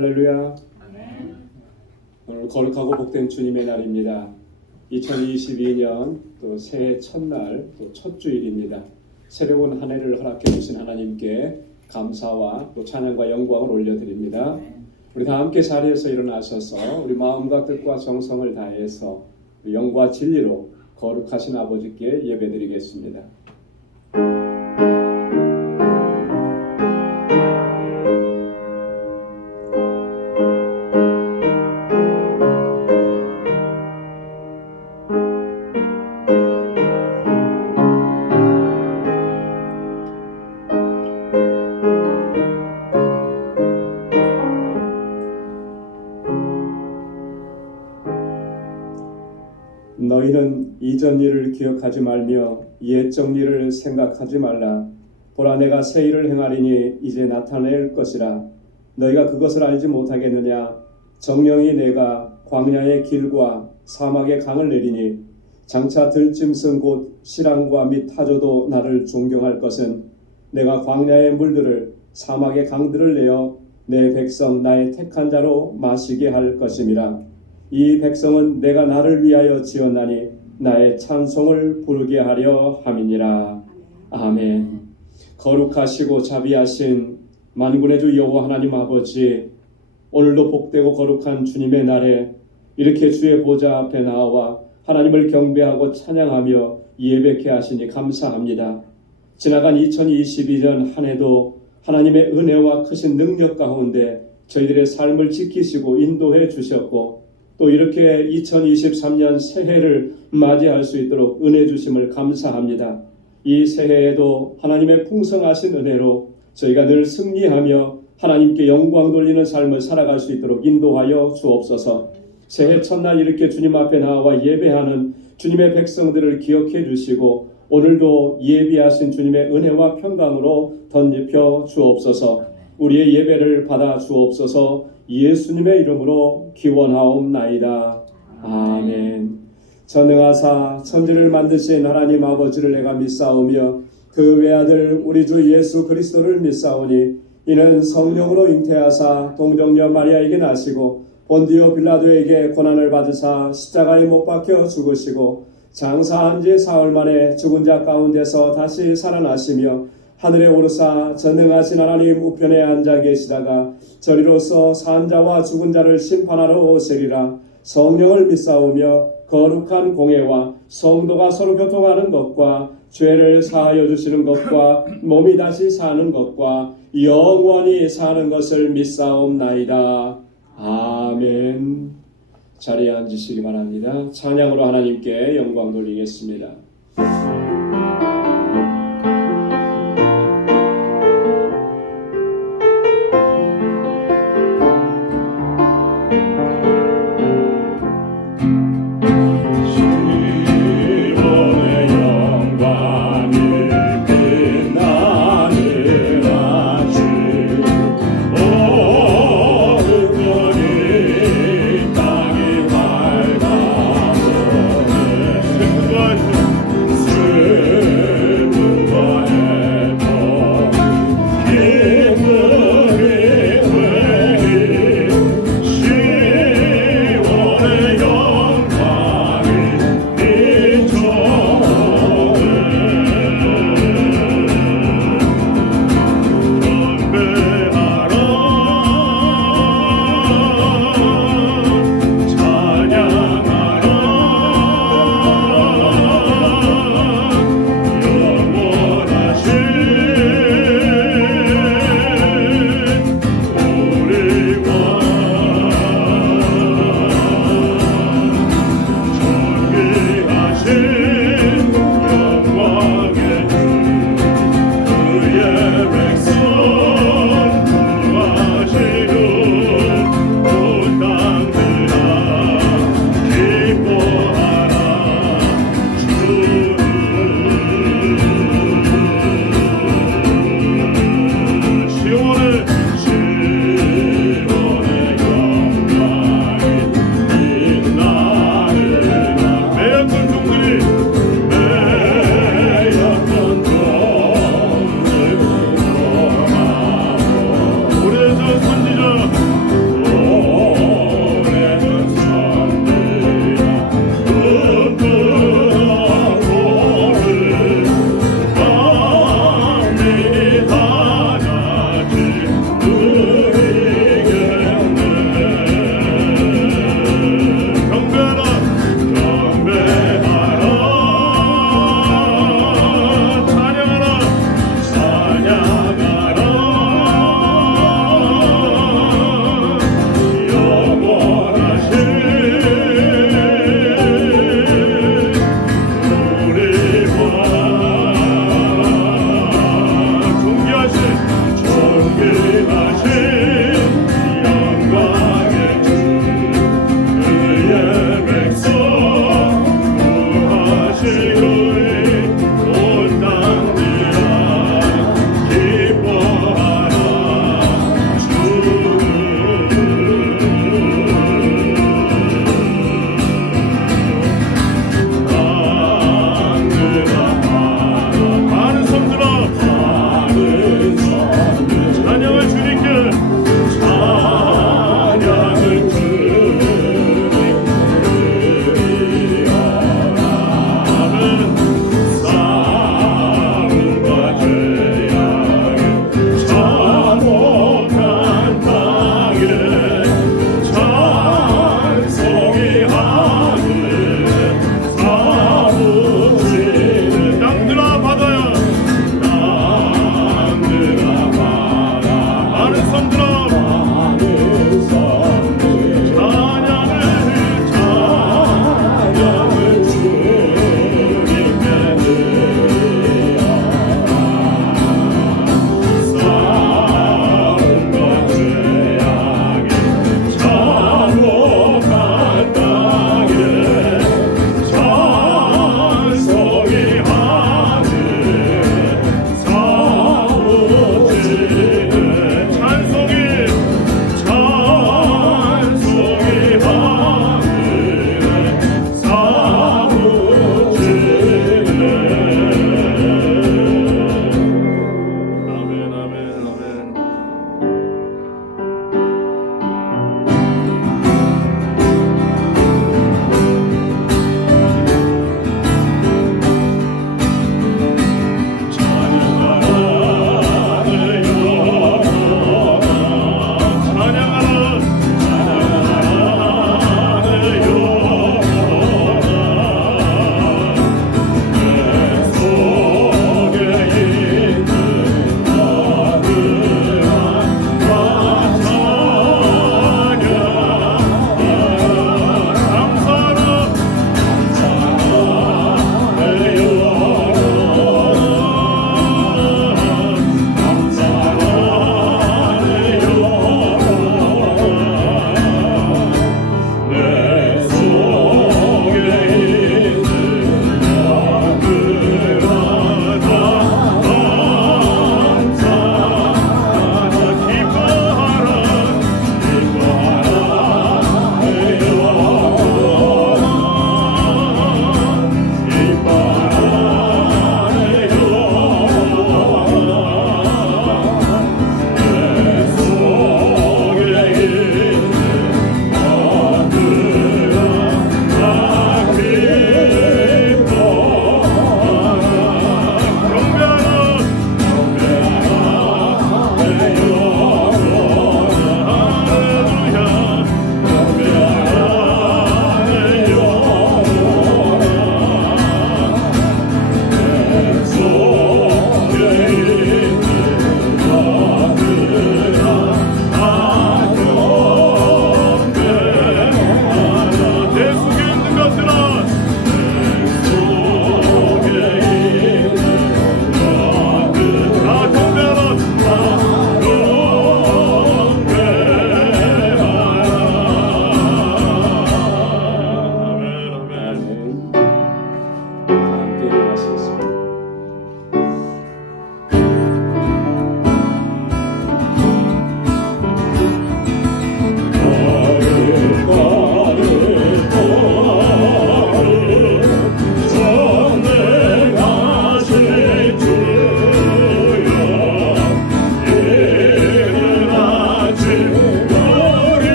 할렐루야. 오늘 거룩하고 복된 주님의 날입니다. 2022년 또 새해 첫날 또 첫 주일입니다. 새로운 한 해를 허락해 주신 하나님께 감사와 또 찬양과 영광을 올려드립니다. 우리 다 함께 자리에서 일어나셔서 우리 마음과 뜻과 정성을 다해서 영과 진리로 거룩하신 아버지께 예배드리겠습니다. 너희는 이전 일을 기억하지 말며 옛적 일을 생각하지 말라. 보라, 내가 새 일을 행하리니 이제 나타낼 것이라. 너희가 그것을 알지 못하겠느냐? 정령이 내가 광야의 길과 사막의 강을 내리니 장차 들짐승 곧 실랑과 및 타조도 나를 존경할 것은 내가 광야의 물들을 사막의 강들을 내어 내 백성 나의 택한 자로 마시게 할 것임이라. 이 백성은 내가 나를 위하여 지었나니 나의 찬송을 부르게 하려 함이니라. 아멘. 거룩하시고 자비하신 만군의 주 여호와 하나님 아버지, 오늘도 복되고 거룩한 주님의 날에 이렇게 주의 보좌 앞에 나와 하나님을 경배하고 찬양하며 예배케 하시니 감사합니다. 지나간 2022년 한 해도 하나님의 은혜와 크신 능력 가운데 저희들의 삶을 지키시고 인도해 주셨고, 또 이렇게 2023년 새해를 맞이할 수 있도록 은혜 주심을 감사합니다. 이 새해에도 하나님의 풍성하신 은혜로 저희가 늘 승리하며 하나님께 영광 돌리는 삶을 살아갈 수 있도록 인도하여 주옵소서. 새해 첫날 이렇게 주님 앞에 나와 예배하는 주님의 백성들을 기억해 주시고 오늘도 예비하신 주님의 은혜와 평강으로 덧입혀 주옵소서. 우리의 예배를 받아 주옵소서. 예수님의 이름으로 기원하옵나이다. 아멘. 전능하사 천지를 만드신 하나님 아버지를 내가 믿사오며 그 외아들 우리 주 예수 그리스도를 믿사오니 이는 성령으로 잉태하사 동정녀 마리아에게 나시고 본디오 빌라도에게 고난을 받으사 십자가에 못 박혀 죽으시고 장사한 지 사흘 만에 죽은 자 가운데서 다시 살아나시며 하늘에 오르사 전능하신 하나님 우편에 앉아 계시다가 저리로서 산 자와 죽은 자를 심판하러 오시리라. 성령을 믿사오며 거룩한 공회와 성도가 서로 교통하는 것과 죄를 사하여 주시는 것과 몸이 다시 사는 것과 영원히 사는 것을 믿사옵나이다. 아멘. 자리에 앉으시기 바랍니다. 찬양으로 하나님께 영광 돌리겠습니다.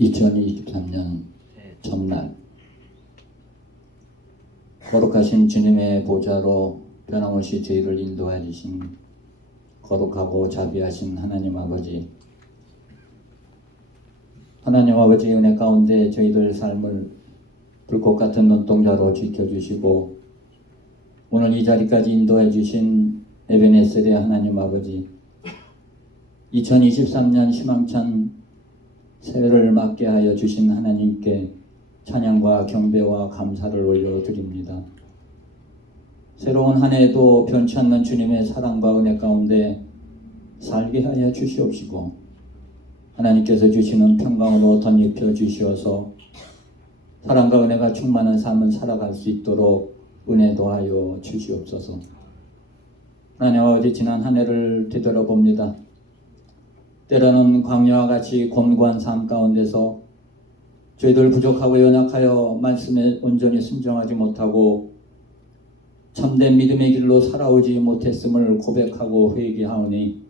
(2023년) 첫날, 거룩하신 주님의 보좌로 변함없이 저희를 인도해 주신 거룩하고 자비하신 하나님 아버지, 하나님 아버지 은혜 가운데 저희들 삶을 불꽃 같은 눈동자로 지켜주시고 오늘 이 자리까지 인도해 주신 에베네셀의 하나님 아버지, 2023년 희망찬 새해를 맞게 하여 주신 하나님께 찬양과 경배와 감사를 올려드립니다. 새로운 한 해에도 변치 않는 주님의 사랑과 은혜 가운데 살게 하여 주시옵시고 하나님께서 주시는 평강으로 덧입혀 주시어서 사랑과 은혜가 충만한 삶을 살아갈 수 있도록 은혜도 하여 주시옵소서. 하나님 아버지, 지난 한 해를 되돌아봅니다. 때로는 광야와 같이 곤고한 삶 가운데서 저희들 부족하고 연약하여 말씀에 온전히 순종하지 못하고 참된 믿음의 길로 살아오지 못했음을 고백하고 회개하오니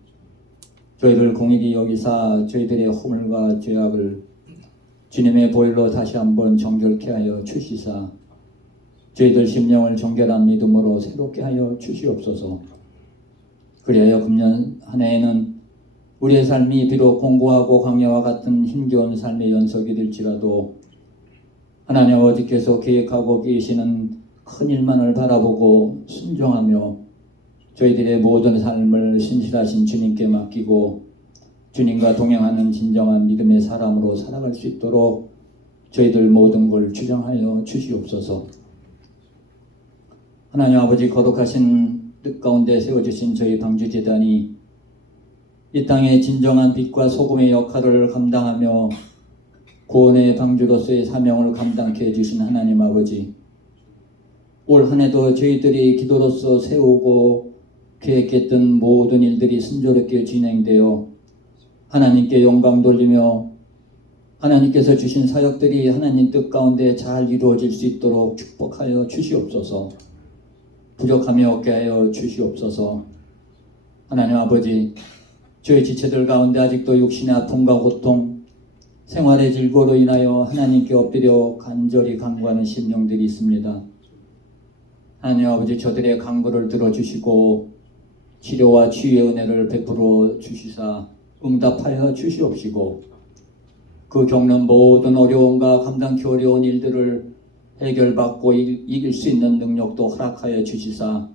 저희들 공의히 여기사 저희들의 허물과 죄악을 주님의 보혈로 다시 한번 정결케 하여 주시사 저희들 심령을 정결한 믿음으로 새롭게 하여 주시옵소서. 그리하여 금년 한 해에는 우리의 삶이 비록 공고하고 광야와 같은 힘겨운 삶의 연속이 될지라도 하나님 아버지께서 계획하고 계시는 큰 일만을 바라보고 순종하며 저희들의 모든 삶을 신실하신 주님께 맡기고 주님과 동행하는 진정한 믿음의 사람으로 살아갈 수 있도록 저희들 모든 걸 주장하여 주시옵소서. 하나님 아버지, 거룩하신 뜻 가운데 세워주신 저희 방주재단이 이 땅의 진정한 빛과 소금의 역할을 감당하며 구원의 방주로서의 사명을 감당케 해주신 하나님 아버지, 올 한 해도 저희들이 기도로서 세우고 계획했던 모든 일들이 순조롭게 진행되어 하나님께 영광 돌리며 하나님께서 주신 사역들이 하나님 뜻 가운데 잘 이루어질 수 있도록 축복하여 주시옵소서. 부족함이 없게 하여 주시옵소서. 하나님 아버지, 저희 지체들 가운데 아직도 육신의 아픔과 고통, 생활의 질고로 인하여 하나님께 엎드려 간절히 간구하는 심령들이 있습니다. 하나님 아버지, 저들의 간구를 들어주시고 치료와 치유의 은혜를 베풀어 주시사 응답하여 주시옵시고 그 겪는 모든 어려움과 감당기 어려운 일들을 해결받고 이길 수 있는 능력도 허락하여 주시사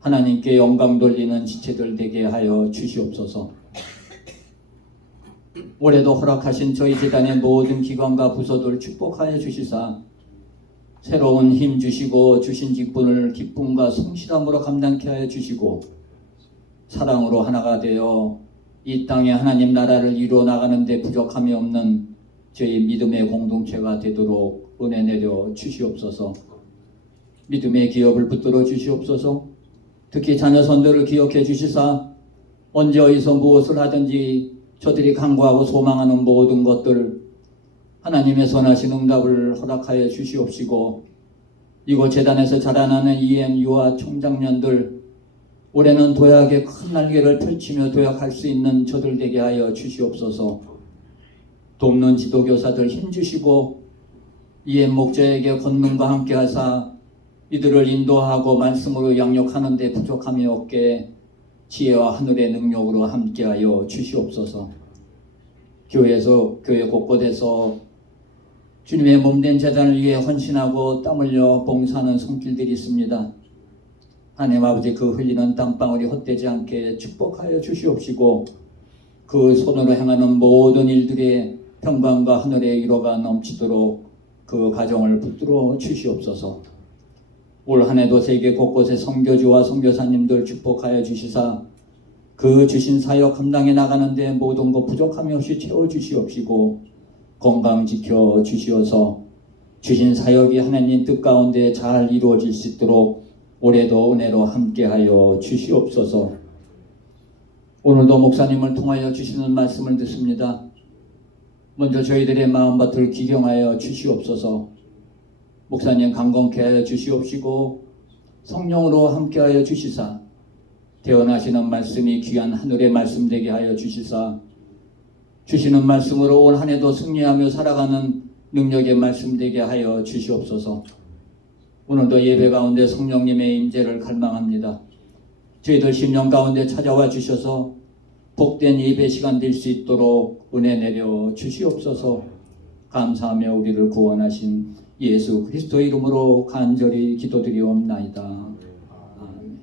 하나님께 영광 돌리는 지체들 되게 하여 주시옵소서. 올해도 허락하신 저희 재단의 모든 기관과 부서들 축복하여 주시사 새로운 힘 주시고 주신 직분을 기쁨과 성실함으로 감당케 하여 주시고 사랑으로 하나가 되어 이 땅에 하나님 나라를 이루어 나가는 데 부족함이 없는 저희 믿음의 공동체가 되도록 은혜 내려 주시옵소서. 믿음의 기업을 붙들어 주시옵소서. 특히 자녀선들을 기억해 주시사 언제 어디서 무엇을 하든지 저들이 간구하고 소망하는 모든 것들 하나님의 선하신 응답을 허락하여 주시옵시고 이곳 재단에서 자라나는 EMU와 총장년들 올해는 도약의 큰 날개를 펼치며 도약할 수 있는 저들 되게 하여 주시옵소서. 돕는 지도교사들 힘주시고 EM 목자에게 권능과 함께 하사 이들을 인도하고 말씀으로 양육하는 데 부족함이 없게 지혜와 하늘의 능력으로 함께하여 주시옵소서. 교회에서 교회 곳곳에서 주님의 몸된 재단을 위해 헌신하고 땀 흘려 봉사하는 손길들이 있습니다. 하나님 아버지, 그 흘리는 땀방울이 헛되지 않게 축복하여 주시옵시고 그 손으로 행하는 모든 일들의 평강과 하늘의 위로가 넘치도록 그 가정을 붙들어 주시옵소서. 올 한해도 세계 곳곳에 선교주와 선교사님들 축복하여 주시사 그 주신 사역 감당해 나가는데 모든 것 부족함이 없이 채워주시옵시고 건강 지켜 주시어서 주신 사역이 하나님 뜻 가운데 잘 이루어질 수 있도록 올해도 은혜로 함께하여 주시옵소서. 오늘도 목사님을 통하여 주시는 말씀을 듣습니다. 먼저 저희들의 마음밭을 기경하여 주시옵소서. 목사님 강건케 하여 주시옵시고 성령으로 함께하여 주시사 태어나시는 말씀이 귀한 하늘의 말씀 되게 하여 주시사 주시는 말씀으로 올 한해도 승리하며 살아가는 능력의 말씀 되게 하여 주시옵소서. 오늘도 예배 가운데 성령님의 임재를 갈망합니다. 저희들 심령 가운데 찾아와 주셔서 복된 예배 시간 될 수 있도록 은혜 내려 주시옵소서. 감사하며 우리를 구원하신 예수 그리스도의 이름으로 간절히 기도드리옵나이다. 아멘.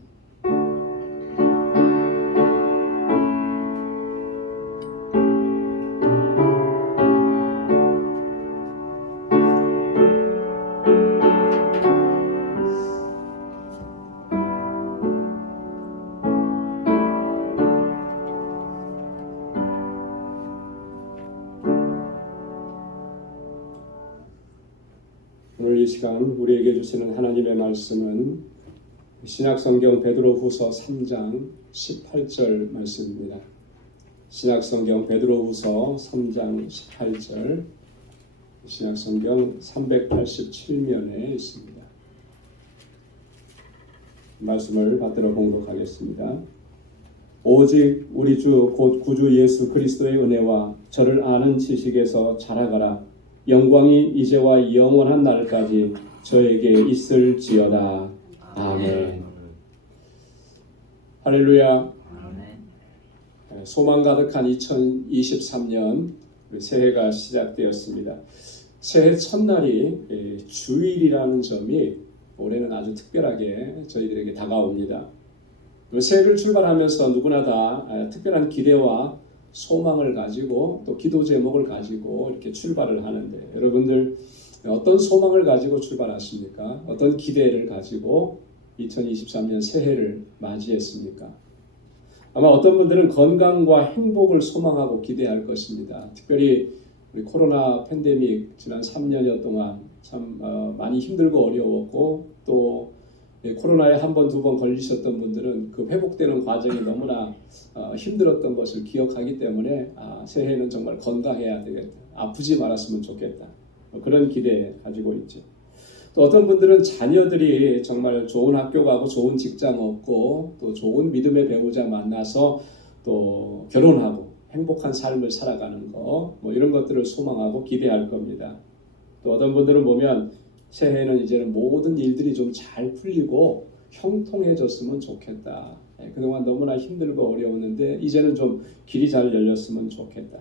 오늘 이 시간 우리에게 주시는 하나님의 말씀은 신약성경 베드로후서 3장 18절 말씀입니다. 신약성경 베드로후서 3장 18절, 신약성경 387면에 있습니다. 말씀을 받들어 봉독하겠습니다. 오직 우리 주 곧 구주 예수 그리스도의 은혜와 저를 아는 지식에서 자라가라. 영광이 이제와 영원한 날까지 저에게 있을지어다. 아멘. 할렐루야. 소망 가득한 2023년 새해가 시작되었습니다. 새해 첫날이 주일이라는 점이 올해는 아주 특별하게 저희들에게 다가옵니다. 새해를 출발하면서 누구나 다 특별한 기대와 소망을 가지고 또 기도 제목을 가지고 이렇게 출발을 하는데, 여러분들 어떤 소망을 가지고 출발하십니까? 어떤 기대를 가지고 2023년 새해를 맞이했습니까? 아마 어떤 분들은 건강과 행복을 소망하고 기대할 것입니다. 특별히 우리 코로나 팬데믹 지난 3년여 동안 참 많이 힘들고 어려웠고, 또 코로나에 한 번, 두 번 걸리셨던 분들은 그 회복되는 과정이 너무나 힘들었던 것을 기억하기 때문에 새해에는 정말 건강해야 되겠다, 아프지 말았으면 좋겠다, 그런 기대 가지고 있죠. 또 어떤 분들은 자녀들이 정말 좋은 학교 가고 좋은 직장 얻고 또 좋은 믿음의 배우자 만나서 또 결혼하고 행복한 삶을 살아가는 거, 이런 것들을 소망하고 기대할 겁니다. 또 어떤 분들은 보면 새해에는 이제는 모든 일들이 좀 잘 풀리고 형통해졌으면 좋겠다. 그동안 너무나 힘들고 어려웠는데 이제는 좀 길이 잘 열렸으면 좋겠다.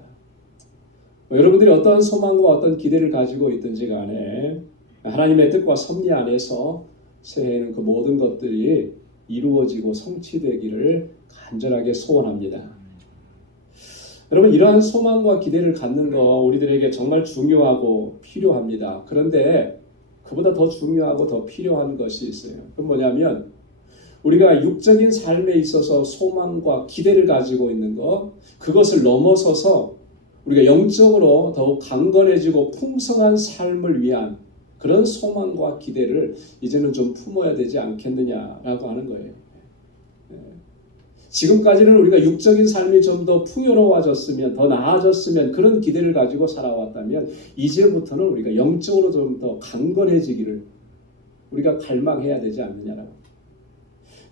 여러분들이 어떤 소망과 어떤 기대를 가지고 있든지 간에 하나님의 뜻과 섭리 안에서 새해에는 그 모든 것들이 이루어지고 성취되기를 간절하게 소원합니다. 여러분, 이러한 소망과 기대를 갖는 거 우리들에게 정말 중요하고 필요합니다. 그런데 그보다 더 중요하고 더 필요한 것이 있어요. 그건 뭐냐면 우리가 육적인 삶에 있어서 소망과 기대를 가지고 있는 것, 그것을 넘어서서 우리가 영적으로 더욱 강건해지고 풍성한 삶을 위한 그런 소망과 기대를 이제는 좀 품어야 되지 않겠느냐라고 하는 거예요. 지금까지는 우리가 육적인 삶이 좀 더 풍요로워졌으면, 더 나아졌으면, 그런 기대를 가지고 살아왔다면 이제부터는 우리가 영적으로 좀 더 강건해지기를 우리가 갈망해야 되지 않느냐라고.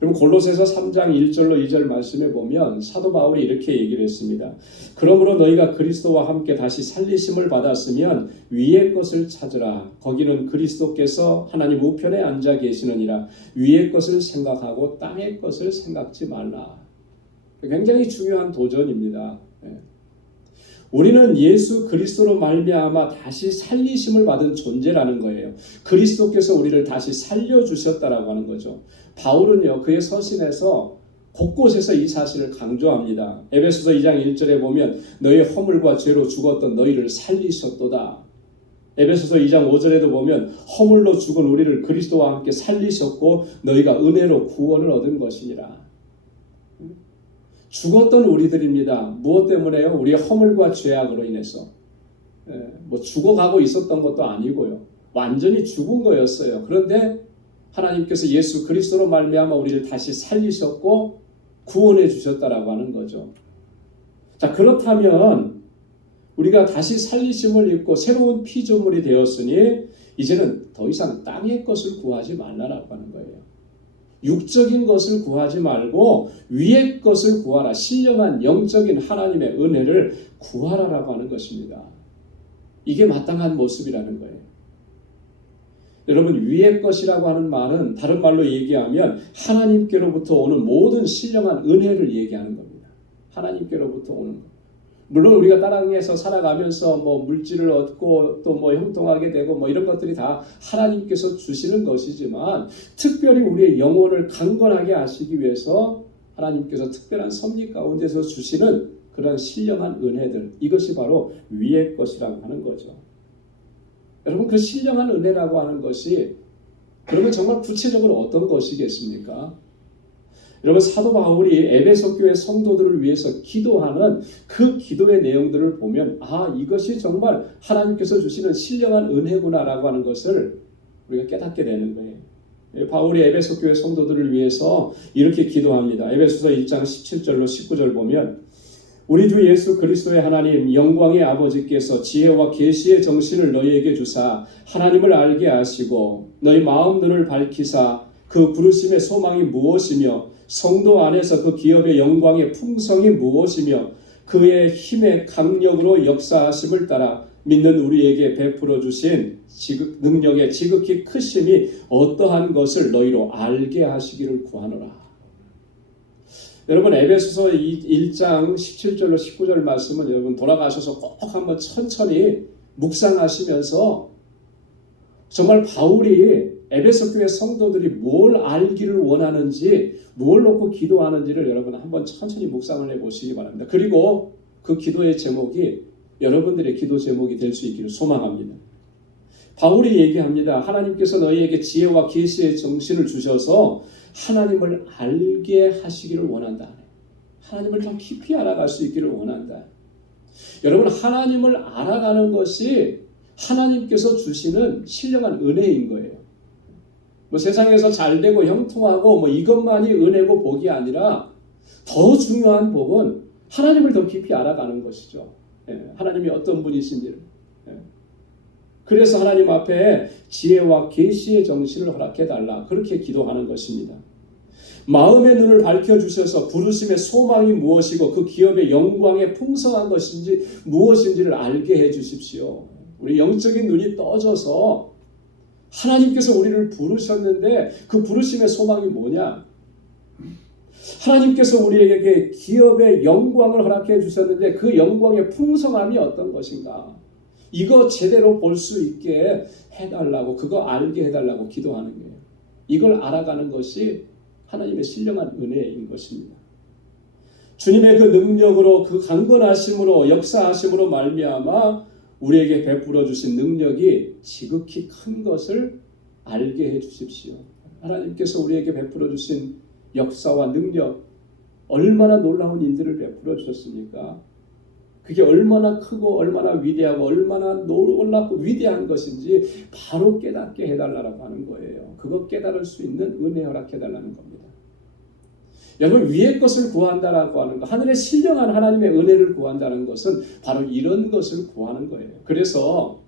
여러분, 골로새서 3장 1절로 2절 말씀에 보면 사도 바울이 이렇게 얘기를 했습니다. 그러므로 너희가 그리스도와 함께 다시 살리심을 받았으면 위의 것을 찾으라. 거기는 그리스도께서 하나님 우편에 앉아 계시느니라. 위의 것을 생각하고 땅의 것을 생각지 말라. 굉장히 중요한 도전입니다. 우리는 예수 그리스도로 말미암아 다시 살리심을 받은 존재라는 거예요. 그리스도께서 우리를 다시 살려주셨다라고 하는 거죠. 바울은요, 그의 서신에서 곳곳에서 이 사실을 강조합니다. 에베소서 2장 1절에 보면 너희 허물과 죄로 죽었던 너희를 살리셨도다. 에베소서 2장 5절에도 보면 허물로 죽은 우리를 그리스도와 함께 살리셨고 너희가 은혜로 구원을 얻은 것이니라. 죽었던 우리들입니다. 무엇 때문에요? 우리의 허물과 죄악으로 인해서. 죽어가고 있었던 것도 아니고요. 완전히 죽은 거였어요. 그런데 하나님께서 예수 그리스도로 말미암아 우리를 다시 살리셨고 구원해 주셨다라고 하는 거죠. 자, 그렇다면 우리가 다시 살리심을 입고 새로운 피조물이 되었으니 이제는 더 이상 땅의 것을 구하지 말라라고 하는 거예요. 육적인 것을 구하지 말고 위의 것을 구하라. 신령한 영적인 하나님의 은혜를 구하라라고 하는 것입니다. 이게 마땅한 모습이라는 거예요. 여러분, 위의 것이라고 하는 말은 다른 말로 얘기하면 하나님께로부터 오는 모든 신령한 은혜를 얘기하는 겁니다. 하나님께로부터 오는 것. 물론 우리가 땅에서 살아가면서 뭐 물질을 얻고 또 뭐 형통하게 되고 뭐 이런 것들이 다 하나님께서 주시는 것이지만, 특별히 우리의 영혼을 강건하게 하시기 위해서 하나님께서 특별한 섭리 가운데서 주시는 그런 신령한 은혜들, 이것이 바로 위의 것이라고 하는 거죠. 여러분, 그 신령한 은혜라고 하는 것이 그러면 정말 구체적으로 어떤 것이겠습니까? 여러분, 사도 바울이 에베소 교회 성도들을 위해서 기도하는 그 기도의 내용들을 보면 이것이 정말 하나님께서 주시는 신령한 은혜구나라고 하는 것을 우리가 깨닫게 되는 거예요. 바울이 에베소 교회 성도들을 위해서 이렇게 기도합니다. 에베소서 1장 17절로 19절 보면, 우리 주 예수 그리스도의 하나님 영광의 아버지께서 지혜와 계시의 정신을 너희에게 주사 하나님을 알게 하시고 너희 마음 눈을 밝히사 그 부르심의 소망이 무엇이며 성도 안에서 그 기업의 영광의 풍성이 무엇이며 그의 힘의 강력으로 역사하심을 따라 믿는 우리에게 베풀어 주신 능력의 지극히 크심이 어떠한 것을 너희로 알게 하시기를 구하노라. 여러분, 에베소서 1장 17절로 19절 말씀은 여러분 돌아가셔서 꼭 한번 천천히 묵상하시면서 정말 바울이 에베소 교회 성도들이 뭘 알기를 원하는지, 뭘 놓고 기도하는지를 여러분 한번 천천히 묵상을 해보시기 바랍니다. 그리고 그 기도의 제목이 여러분들의 기도 제목이 될 수 있기를 소망합니다. 바울이 얘기합니다. 하나님께서 너희에게 지혜와 계시의 정신을 주셔서 하나님을 알게 하시기를 원한다. 하나님을 더 깊이 알아갈 수 있기를 원한다. 여러분, 하나님을 알아가는 것이 하나님께서 주시는 신령한 은혜인 거예요. 뭐 세상에서 잘되고 형통하고 뭐 이것만이 은혜고 복이 아니라 더 중요한 복은 하나님을 더 깊이 알아가는 것이죠. 하나님이 어떤 분이신지를. 그래서 하나님 앞에 지혜와 계시의 정신을 허락해달라, 그렇게 기도하는 것입니다. 마음의 눈을 밝혀주셔서 부르심의 소망이 무엇이고 그 기업의 영광의 풍성한 것인지 무엇인지를 알게 해주십시오. 우리 영적인 눈이 떠져서 하나님께서 우리를 부르셨는데 그 부르심의 소망이 뭐냐? 하나님께서 우리에게 기업의 영광을 허락해 주셨는데 그 영광의 풍성함이 어떤 것인가? 이거 제대로 볼 수 있게 해달라고, 그거 알게 해달라고 기도하는 거예요. 이걸 알아가는 것이 하나님의 신령한 은혜인 것입니다. 주님의 그 능력으로, 그 강건하심으로, 역사하심으로 말미암아 우리에게 베풀어 주신 능력이 지극히 큰 것을 알게 해 주십시오. 하나님께서 우리에게 베풀어 주신 역사와 능력, 얼마나 놀라운 일들을 베풀어 주셨습니까? 그게 얼마나 크고 얼마나 위대하고 얼마나 놀랍고 위대한 것인지 바로 깨닫게 해달라고 하는 거예요. 그거 깨달을 수 있는 은혜 허락해달라는 겁니다. 여러분, 위의 것을 구한다라고 하는 것, 하늘의 신령한 하나님의 은혜를 구한다는 것은 바로 이런 것을 구하는 거예요. 그래서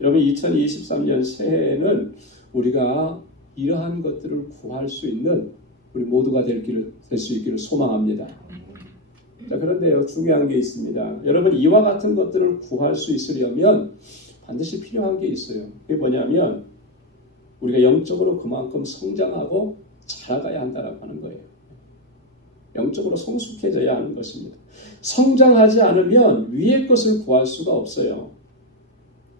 여러분, 2023년 새해에는 우리가 이러한 것들을 구할 수 있는 우리 모두가 될 수 있기를 소망합니다. 자, 그런데요, 중요한 게 있습니다. 여러분, 이와 같은 것들을 구할 수 있으려면 반드시 필요한 게 있어요. 그게 뭐냐면 우리가 영적으로 그만큼 성장하고 자라가야 한다라고 하는 거예요. 영적으로 성숙해져야 하는 것입니다. 성장하지 않으면 위의 것을 구할 수가 없어요.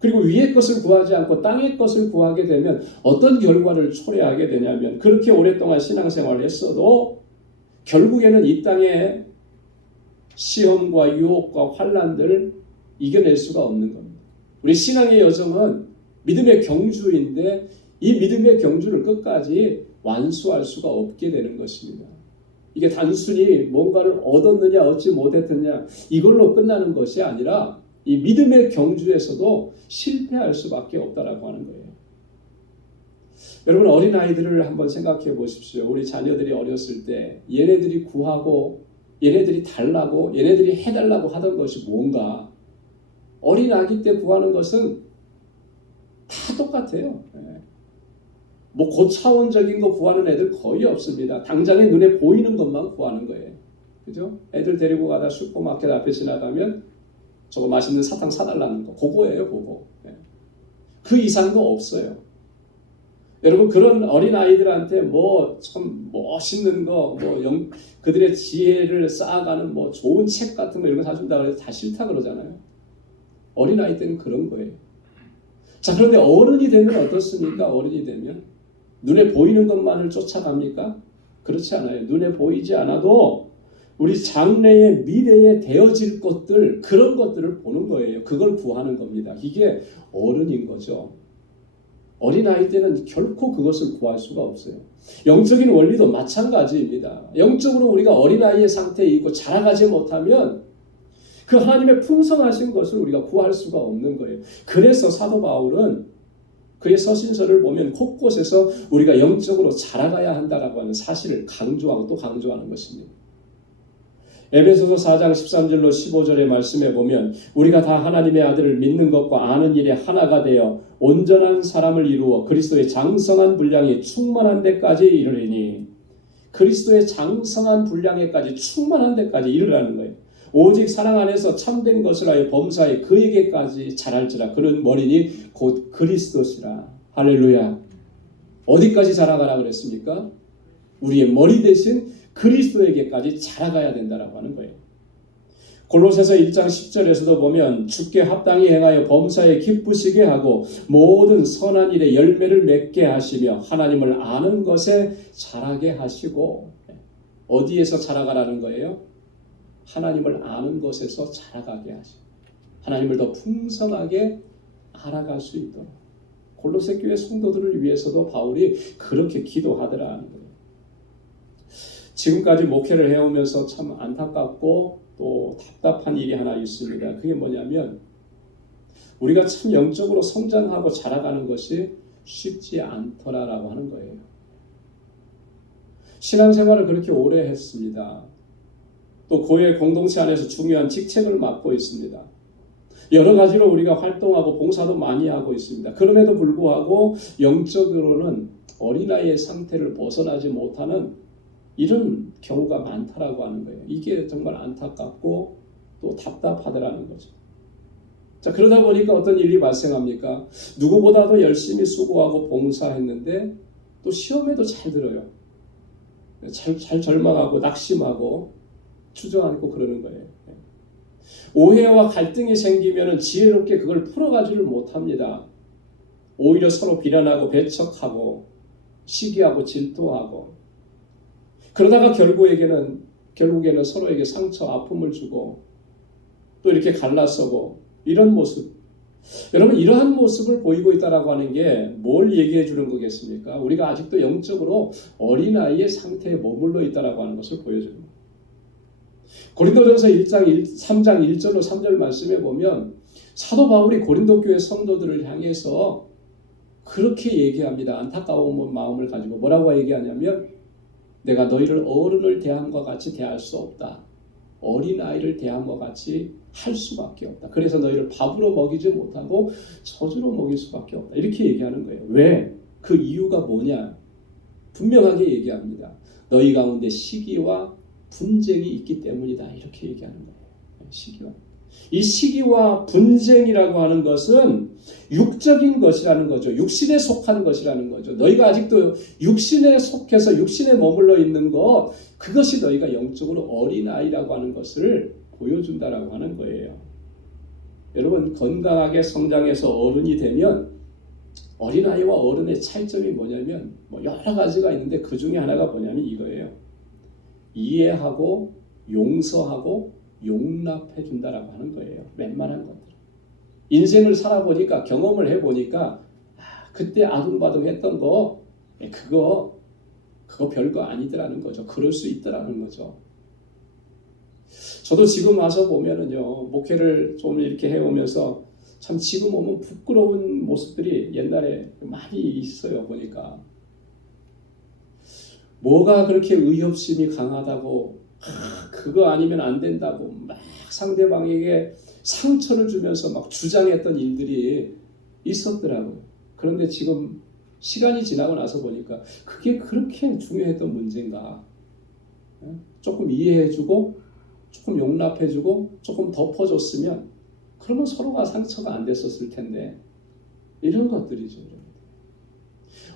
그리고 위의 것을 구하지 않고 땅의 것을 구하게 되면 어떤 결과를 초래하게 되냐면, 그렇게 오랫동안 신앙생활을 했어도 결국에는 이 땅의 시험과 유혹과 환난들을 이겨낼 수가 없는 겁니다. 우리 신앙의 여정은 믿음의 경주인데 이 믿음의 경주를 끝까지 완수할 수가 없게 되는 것입니다. 이게 단순히 뭔가를 얻었느냐 얻지 못했느냐 이걸로 끝나는 것이 아니라 이 믿음의 경주에서도 실패할 수밖에 없다라고 하는 거예요. 여러분 어린아이들을 한번 생각해 보십시오. 우리 자녀들이 어렸을 때 얘네들이 구하고 얘네들이 달라고 얘네들이 해달라고 하던 것이 뭔가 어린 아기 때 구하는 것은 다 똑같아요. 뭐 고차원적인 거 구하는 애들 거의 없습니다. 당장에 눈에 보이는 것만 구하는 거예요. 그죠? 애들 데리고 가다 슈퍼마켓 앞에 지나가면 저거 맛있는 사탕 사달라는 거 그거예요. 그거. 그 이상도 없어요. 여러분 그런 어린 아이들한테 뭐 참 멋있는 거, 그들의 지혜를 쌓아가는 뭐 좋은 책 같은 거 이런 거 사준다 그래도 다 싫다 그러잖아요. 어린 아이 때는 그런 거예요. 자 그런데 어른이 되면 어떻습니까? 어른이 되면 눈에 보이는 것만을 쫓아갑니까? 그렇지 않아요. 눈에 보이지 않아도 우리 장래의 미래에 되어질 것들 그런 것들을 보는 거예요. 그걸 구하는 겁니다. 이게 어른인 거죠. 어린아이 때는 결코 그것을 구할 수가 없어요. 영적인 원리도 마찬가지입니다. 영적으로 우리가 어린아이의 상태에 있고 자라가지 못하면 그 하나님의 풍성하신 것을 우리가 구할 수가 없는 거예요. 그래서 사도 바울은 그의 서신서를 보면 곳곳에서 우리가 영적으로 자라가야 한다라고 하는 사실을 강조하고 또 강조하는 것입니다. 에베소서 4장 13절로 15절의 말씀에 보면 우리가 다 하나님의 아들을 믿는 것과 아는 일에 하나가 되어 온전한 사람을 이루어 그리스도의 장성한 분량이 충만한 데까지 이르리니 그리스도의 장성한 분량에까지 충만한 데까지 이르라는 거예요. 오직 사랑 안에서 참된 것을 하여 범사에 그에게까지 자랄지라. 그는 머리니 곧 그리스도시라. 할렐루야. 어디까지 자라가라 그랬습니까? 우리의 머리 대신 그리스도에게까지 자라가야 된다라고 하는 거예요. 골로새서 1장 10절에서도 보면 주께 합당히 행하여 범사에 기쁘시게 하고 모든 선한 일에 열매를 맺게 하시며 하나님을 아는 것에 자라게 하시고. 어디에서 자라가라는 거예요? 하나님을 아는 것에서 자라가게 하시고 하나님을 더 풍성하게 알아갈 수 있도록. 골로새 교회 성도들을 위해서도 바울이 그렇게 기도하더라는 거예요. 지금까지 목회를 해오면서 참 안타깝고 또 답답한 일이 하나 있습니다. 그게 뭐냐면 우리가 참 영적으로 성장하고 자라가는 것이 쉽지 않더라라고 하는 거예요. 신앙생활을 그렇게 오래 했습니다. 또 교회 공동체 안에서 중요한 직책을 맡고 있습니다. 여러 가지로 우리가 활동하고 봉사도 많이 하고 있습니다. 그럼에도 불구하고 영적으로는 어린아이의 상태를 벗어나지 못하는 이런 경우가 많다라고 하는 거예요. 이게 정말 안타깝고 또 답답하더라는 거죠. 자, 그러다 보니까 어떤 일이 발생합니까? 누구보다도 열심히 수고하고 봉사했는데 또 시험에도 잘 들어요. 잘 절망하고 낙심하고 주저앉고 그러는 거예요. 오해와 갈등이 생기면 지혜롭게 그걸 풀어가지를 못합니다. 오히려 서로 비난하고 배척하고 시기하고 질투하고 그러다가 결국에는 서로에게 상처, 아픔을 주고 또 이렇게 갈라서고 이런 모습. 여러분 이러한 모습을 보이고 있다라고 하는 게 뭘 얘기해 주는 거겠습니까? 우리가 아직도 영적으로 어린아이의 상태에 머물러 있다라고 하는 것을 보여주는 거예요. 고린도전서 3장 1절로 3절 말씀에 보면 사도 바울이 고린도 교회 성도들을 향해서 그렇게 얘기합니다. 안타까운 마음을 가지고 뭐라고 얘기하냐면 내가 너희를 어른을 대함과 같이 대할 수 없다. 어린아이를 대함과 같이 할 수밖에 없다. 그래서 너희를 밥으로 먹이지 못하고 저주로 먹일 수밖에 없다. 이렇게 얘기하는 거예요. 왜? 그 이유가 뭐냐? 분명하게 얘기합니다. 너희 가운데 시기와 분쟁이 있기 때문이다. 이렇게 얘기하는 거예요. 이 시기와 분쟁이라고 하는 것은 육적인 것이라는 거죠. 육신에 속한 것이라는 거죠. 너희가 아직도 육신에 속해서 육신에 머물러 있는 것, 그것이 너희가 영적으로 어린아이라고 하는 것을 보여준다라고 하는 거예요. 여러분 건강하게 성장해서 어른이 되면 어린아이와 어른의 차이점이 뭐냐면 여러 가지가 있는데 그 중에 하나가 뭐냐면 이거예요. 이해하고 용서하고 용납해 준다라고 하는 거예요. 웬만한 것들. 인생을 살아보니까 경험을 해보니까 그때 아둥바둥했던 거 그거 별거 아니더라는 거죠. 그럴 수 있더라는 거죠. 저도 지금 와서 보면은요 목회를 좀 이렇게 해오면서 참 지금 오면 부끄러운 모습들이 옛날에 많이 있어요. 보니까 뭐가 그렇게 의협심이 강하다고 그거 아니면 안 된다고 막 상대방에게 상처를 주면서 막 주장했던 일들이 있었더라고요. 그런데 지금 시간이 지나고 나서 보니까 그게 그렇게 중요했던 문제인가? 조금 이해해주고 조금 용납해주고 조금 덮어줬으면 그러면 서로가 상처가 안 됐었을 텐데 이런 것들이죠.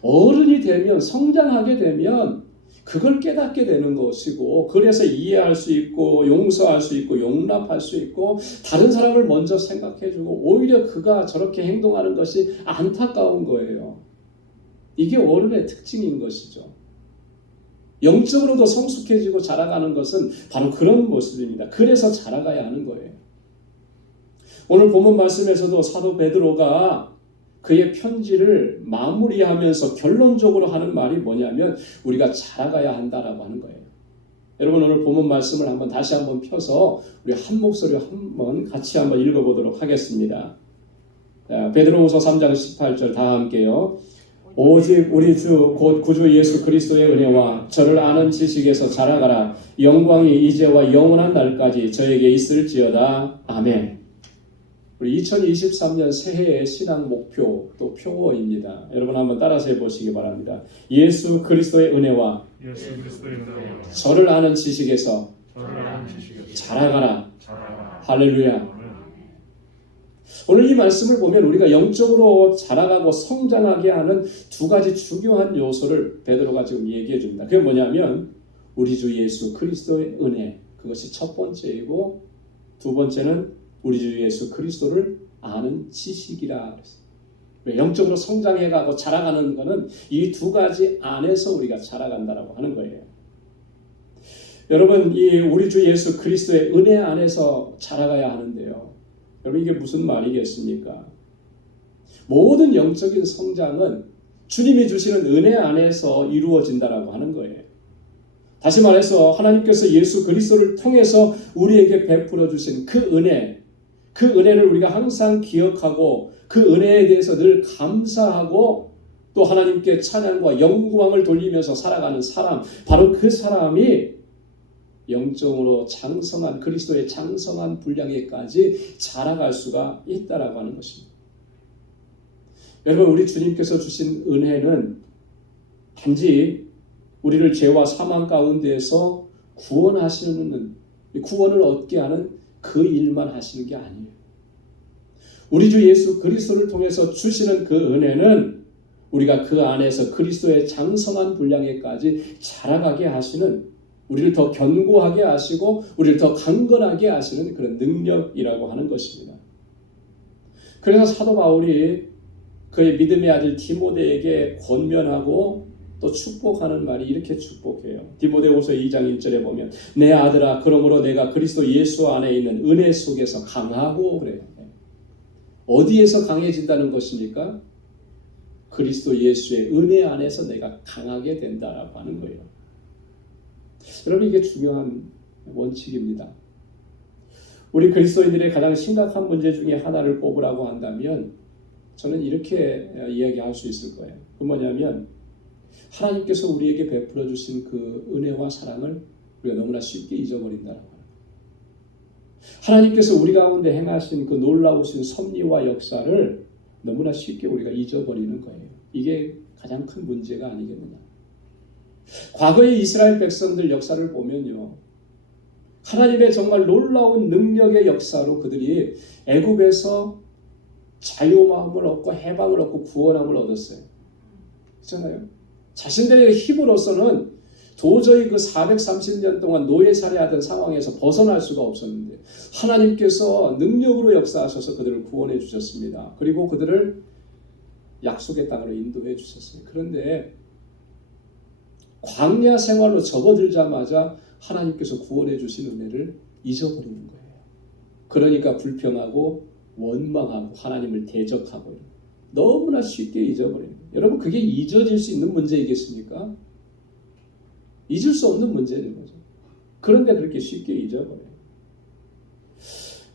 어른이 되면 성장하게 되면 그걸 깨닫게 되는 것이고 그래서 이해할 수 있고 용서할 수 있고 용납할 수 있고 다른 사람을 먼저 생각해주고 오히려 그가 저렇게 행동하는 것이 안타까운 거예요. 이게 어른의 특징인 것이죠. 영적으로도 성숙해지고 자라가는 것은 바로 그런 모습입니다. 그래서 자라가야 하는 거예요. 오늘 본문 말씀에서도 사도 베드로가 그의 편지를 마무리하면서 결론적으로 하는 말이 뭐냐면 우리가 자라가야 한다라고 하는 거예요. 여러분 오늘 본문 말씀을 다시 한번 펴서 우리 한 목소리로 같이 한번 읽어보도록 하겠습니다. 베드로후서 3장 18절 다 함께요. 오직 우리 주 곧 구주 예수 그리스도의 은혜와 저를 아는 지식에서 자라가라. 영광이 이제와 영원한 날까지 저에게 있을지어다. 아멘. 우리 2023년 새해의 신앙 목표 또 표어입니다. 여러분 한번 따라서 해보시기 바랍니다. 예수 그리스도의 은혜와 저를 아는 지식에서 자라가라. 할렐루야. 오늘 이 말씀을 보면 우리가 영적으로 자라가고 성장하게 하는 두 가지 중요한 요소를 베드로가 지금 얘기해 줍니다. 그게 뭐냐면 우리 주 예수 그리스도의 은혜, 그것이 첫 번째이고 두 번째는 우리 주 예수 그리스도를 아는 지식이라 그랬어요. 영적으로 성장해가고 자라가는 것은 이 두 가지 안에서 우리가 자라간다라고 하는 거예요. 여러분 이 우리 주 예수 그리스도의 은혜 안에서 자라가야 하는데요. 여러분 이게 무슨 말이겠습니까? 모든 영적인 성장은 주님이 주시는 은혜 안에서 이루어진다라고 하는 거예요. 다시 말해서 하나님께서 예수 그리스도를 통해서 우리에게 베풀어 주신 그 은혜를 우리가 항상 기억하고 그 은혜에 대해서 늘 감사하고 또 하나님께 찬양과 영광을 돌리면서 살아가는 사람, 바로 그 사람이 영적으로 장성한 그리스도의 장성한 분량에까지 자라갈 수가 있다라고 하는 것입니다. 여러분 우리 주님께서 주신 은혜는 단지 우리를 죄와 사망 가운데에서 구원하시는 구원을 얻게 하는 그 일만 하시는 게 아니에요. 우리 주 예수 그리스도를 통해서 주시는 그 은혜는 우리가 그 안에서 그리스도의 장성한 분량에까지 자라가게 하시는 우리를 더 견고하게 하시고 우리를 더 강건하게 하시는 그런 능력이라고 하는 것입니다. 그래서 사도 바울이 그의 믿음의 아들 디모데에게 권면하고 또 축복하는 말이 이렇게 축복해요. 디모데후서 2장 1절에 보면 내 아들아 그러므로 내가 그리스도 예수 안에 있는 은혜 속에서 강하고 그래요. 어디에서 강해진다는 것입니까? 그리스도 예수의 은혜 안에서 내가 강하게 된다라고 하는 거예요. 여러분 이게 중요한 원칙입니다. 우리 그리스도인들의 가장 심각한 문제 중에 하나를 꼽으라고 한다면 저는 이렇게 이야기할 수 있을 거예요. 그 뭐냐면 하나님께서 우리에게 베풀어 주신 그 은혜와 사랑을 우리가 너무나 쉽게 잊어버린다라고 합니다. 하나님께서 우리 가운데 행하신 그 놀라우신 섭리와 역사를 너무나 쉽게 우리가 잊어버리는 거예요. 이게 가장 큰 문제가 아니겠느냐. 과거의 이스라엘 백성들 역사를 보면요. 하나님의 정말 놀라운 능력의 역사로 그들이 애굽에서 자유마음을 얻고 해방을 얻고 구원함을 얻었어요. 그렇잖아요. 자신들의 힘으로서는 도저히 그 430년 동안 노예 살해하던 상황에서 벗어날 수가 없었는데 하나님께서 능력으로 역사하셔서 그들을 구원해 주셨습니다. 그리고 그들을 약속의 땅으로 인도해 주셨어요. 그런데 광야 생활로 접어들자마자 하나님께서 구원해 주신 은혜를 잊어버리는 거예요. 그러니까 불평하고 원망하고 하나님을 대적하고 너무나 쉽게 잊어버려요. 여러분 그게 잊어질 수 있는 문제이겠습니까? 잊을 수 없는 문제인 거죠. 그런데 그렇게 쉽게 잊어버려요.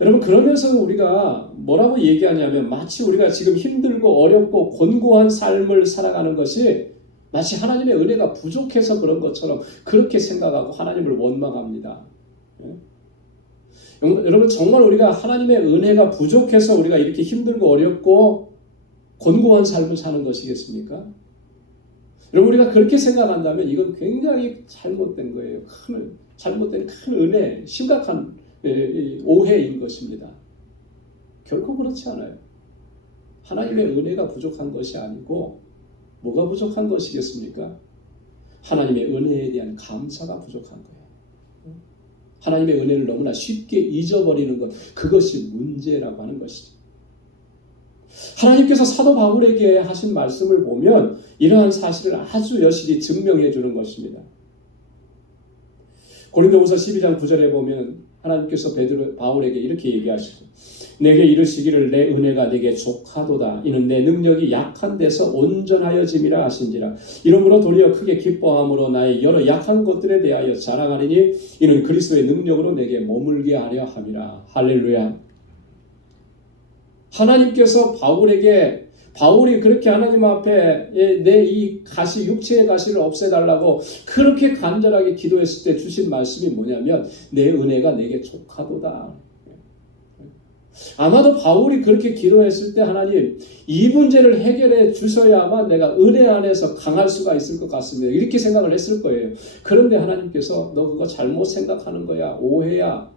여러분 그러면서 우리가 뭐라고 얘기하냐면 마치 우리가 지금 힘들고 어렵고 곤고한 삶을 살아가는 것이 마치 하나님의 은혜가 부족해서 그런 것처럼 그렇게 생각하고 하나님을 원망합니다. 예? 여러분 정말 우리가 하나님의 은혜가 부족해서 우리가 이렇게 힘들고 어렵고 곤고한 삶을 사는 것이겠습니까? 여러분 우리가 그렇게 생각한다면 이건 굉장히 잘못된 거예요. 잘못된 큰 은혜, 심각한 오해인 것입니다. 결코 그렇지 않아요. 하나님의 은혜가 부족한 것이 아니고 뭐가 부족한 것이겠습니까? 하나님의 은혜에 대한 감사가 부족한 거예요. 하나님의 은혜를 너무나 쉽게 잊어버리는 것, 그것이 문제라고 하는 것이죠. 하나님께서 사도 바울에게 하신 말씀을 보면 이러한 사실을 아주 여실히 증명해 주는 것입니다. 고린도후서 12장 9절에 보면 하나님께서 바울에게 이렇게 얘기하시죠. 내게 이르시기를 내 은혜가 내게 족하도다. 이는 내 능력이 약한 데서 온전하여짐이라 하신지라. 이러므로 도리어 크게 기뻐함으로 나의 여러 약한 것들에 대하여 자랑하리니 이는 그리스도의 능력으로 내게 머물게 하려 함이라. 할렐루야. 하나님께서 바울이 그렇게 하나님 앞에 내 이 가시, 육체의 가시를 없애달라고 그렇게 간절하게 기도했을 때 주신 말씀이 뭐냐면 내 은혜가 내게 족하도다. 아마도 바울이 그렇게 기도했을 때 하나님 이 문제를 해결해 주셔야만 내가 은혜 안에서 강할 수가 있을 것 같습니다. 이렇게 생각을 했을 거예요. 그런데 하나님께서 너 그거 잘못 생각하는 거야. 오해야.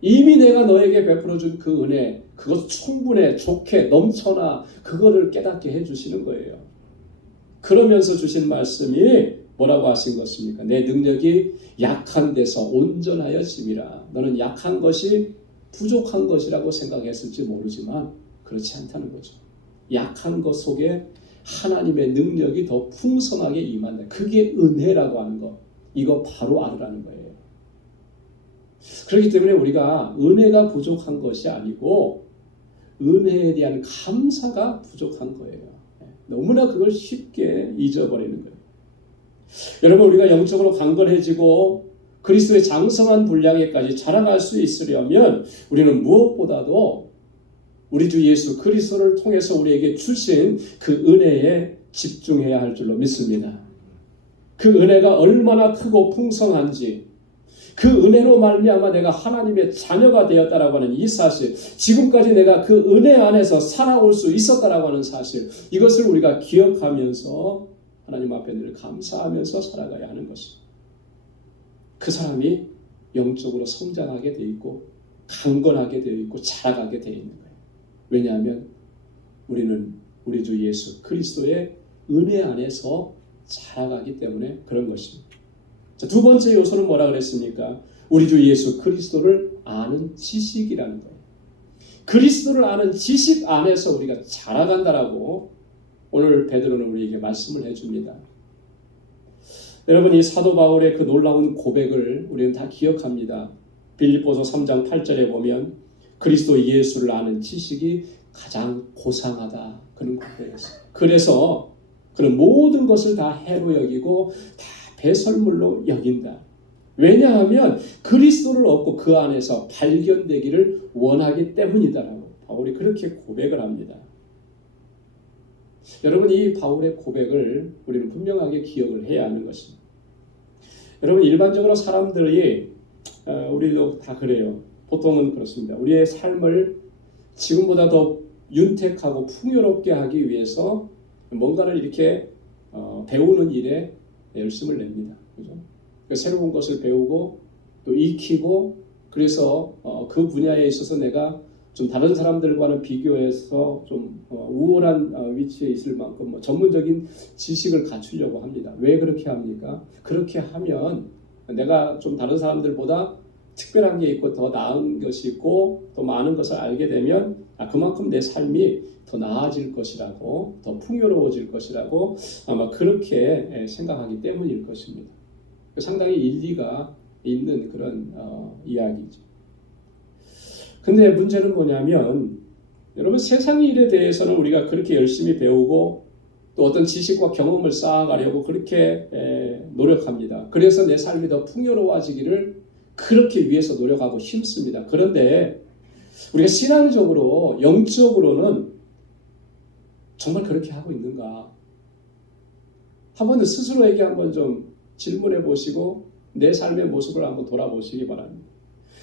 이미 내가 너에게 베풀어준 그 은혜, 그것 충분해, 좋게, 넘쳐나 그거를 깨닫게 해주시는 거예요. 그러면서 주신 말씀이 뭐라고 하신 것입니까? 내 능력이 약한 데서 온전하여짐이라. 너는 약한 것이 부족한 것이라고 생각했을지 모르지만 그렇지 않다는 거죠. 약한 것 속에 하나님의 능력이 더 풍성하게 임한다. 그게 은혜라고 하는 것. 이거 바로 알으라는 거예요. 그렇기 때문에 우리가 은혜가 부족한 것이 아니고 은혜에 대한 감사가 부족한 거예요. 너무나 그걸 쉽게 잊어버리는 거예요. 여러분 우리가 영적으로 강건해지고 그리스도의 장성한 분량에까지 자라갈 수 있으려면 우리는 무엇보다도 우리 주 예수 그리스도를 통해서 우리에게 주신 그 은혜에 집중해야 할 줄로 믿습니다. 그 은혜가 얼마나 크고 풍성한지 그 은혜로 말미암아 내가 하나님의 자녀가 되었다라고 하는 이 사실, 지금까지 내가 그 은혜 안에서 살아올 수 있었다라고 하는 사실, 이것을 우리가 기억하면서 하나님 앞에 늘 감사하면서 살아가야 하는 것입니다. 그 사람이 영적으로 성장하게 되어 있고 강건하게 되어 있고 자라가게 되어 있는 거예요. 왜냐하면 우리는 우리 주 예수 그리스도의 은혜 안에서 자라가기 때문에 그런 것입니다. 자, 두 번째 요소는 뭐라 그랬습니까? 우리 주 예수 그리스도를 아는 지식이라는 거예요. 그리스도를 아는 지식 안에서 우리가 자라간다라고 오늘 베드로는 우리에게 말씀을 해줍니다. 여러분 이 사도 바울의 그 놀라운 고백을 우리는 다 기억합니다. 빌립보서 3장 8절에 보면 그리스도 예수를 아는 지식이 가장 고상하다 그런 고백이었어요. 그래서 그런 모든 것을 다 해로 여기고 다 배설물로 여긴다. 왜냐하면 그리스도를 얻고 그 안에서 발견되기를 원하기 때문이다라고 바울이 그렇게 고백을 합니다. 여러분 이 바울의 고백을 우리는 분명하게 기억을 해야 하는 것입니다. 여러분 일반적으로 사람들이 우리도 다 그래요. 보통은 그렇습니다. 우리의 삶을 지금보다 더 윤택하고 풍요롭게 하기 위해서 뭔가를 이렇게 배우는 일에 열심을 냅니다. 그죠? 그러니까 새로운 것을 배우고 또 익히고 그래서 그 분야에 있어서 내가 좀 다른 사람들과는 비교해서 좀 우월한 위치에 있을 만큼 전문적인 지식을 갖추려고 합니다. 왜 그렇게 합니까? 그렇게 하면 내가 좀 다른 사람들보다 특별한 게 있고 더 나은 것이 있고 더 많은 것을 알게 되면 그만큼 내 삶이 더 나아질 것이라고 더 풍요로워질 것이라고 아마 그렇게 생각하기 때문일 것입니다. 상당히 일리가 있는 그런 이야기죠. 근데 문제는 뭐냐면 여러분 세상 일에 대해서는 우리가 그렇게 열심히 배우고 또 어떤 지식과 경험을 쌓아가려고 그렇게 노력합니다. 그래서 내 삶이 더 풍요로워지기를 그렇게 위해서 노력하고 힘씁니다. 그런데 우리가 신앙적으로 영적으로는 정말 그렇게 하고 있는가? 한번 스스로에게 한번 좀 질문해 보시고 내 삶의 모습을 한번 돌아보시기 바랍니다.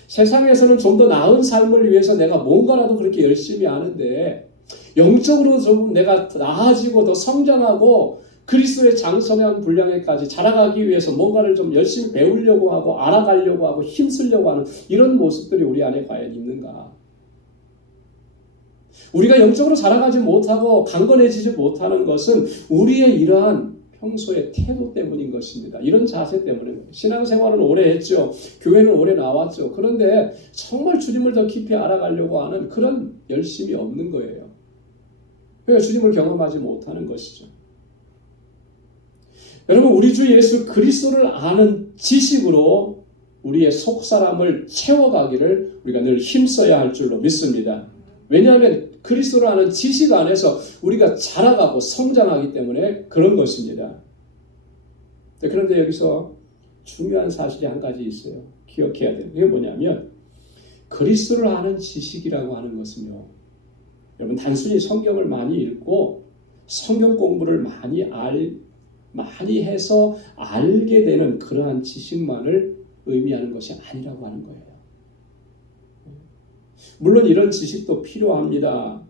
세상에서는 좀 더 나은 삶을 위해서 내가 뭔가라도 그렇게 열심히 하는데 영적으로 좀 내가 나아지고 더 성장하고 그리스도의 장성한 분량에까지 자라가기 위해서 뭔가를 좀 열심히 배우려고 하고 알아가려고 하고 힘쓰려고 하는 이런 모습들이 우리 안에 과연 있는가? 우리가 영적으로 자라가지 못하고 강건해지지 못하는 것은 우리의 이러한 평소의 태도 때문인 것입니다. 이런 자세 때문에. 신앙생활은 오래 했죠. 교회는 오래 나왔죠. 그런데 정말 주님을 더 깊이 알아가려고 하는 그런 열심이 없는 거예요. 그러니까 주님을 경험하지 못하는 것이죠. 여러분, 우리 주 예수 그리스도를 아는 지식으로 우리의 속사람을 채워가기를 우리가 늘 힘써야 할 줄로 믿습니다. 왜냐하면 그리스도를 아는 지식 안에서 우리가 자라가고 성장하기 때문에 그런 것입니다. 그런데 여기서 중요한 사실이 한 가지 있어요. 기억해야 돼요. 그게 뭐냐면 그리스도를 아는 지식이라고 하는 것은요. 여러분 단순히 성경을 많이 읽고 성경 공부를 많이 해서 알게 되는 그러한 지식만을 의미하는 것이 아니라고 하는 거예요. 물론 이런 지식도 필요합니다.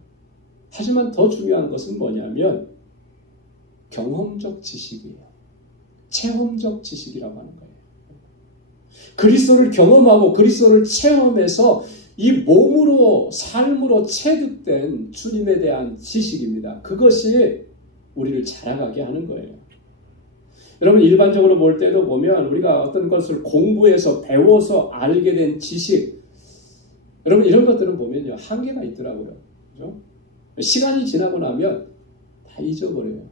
하지만 더 중요한 것은 뭐냐면 경험적 지식이에요. 체험적 지식이라고 하는 거예요. 그리스도를 경험하고 그리스도를 체험해서 이 몸으로 삶으로 체득된 주님에 대한 지식입니다. 그것이 우리를 자라가게 하는 거예요. 여러분 일반적으로 볼 때도 보면 우리가 어떤 것을 공부해서 배워서 알게 된 지식 여러분 이런 것들은 보면요 한계가 있더라고요. 그렇죠? 시간이 지나고 나면 다 잊어버려요.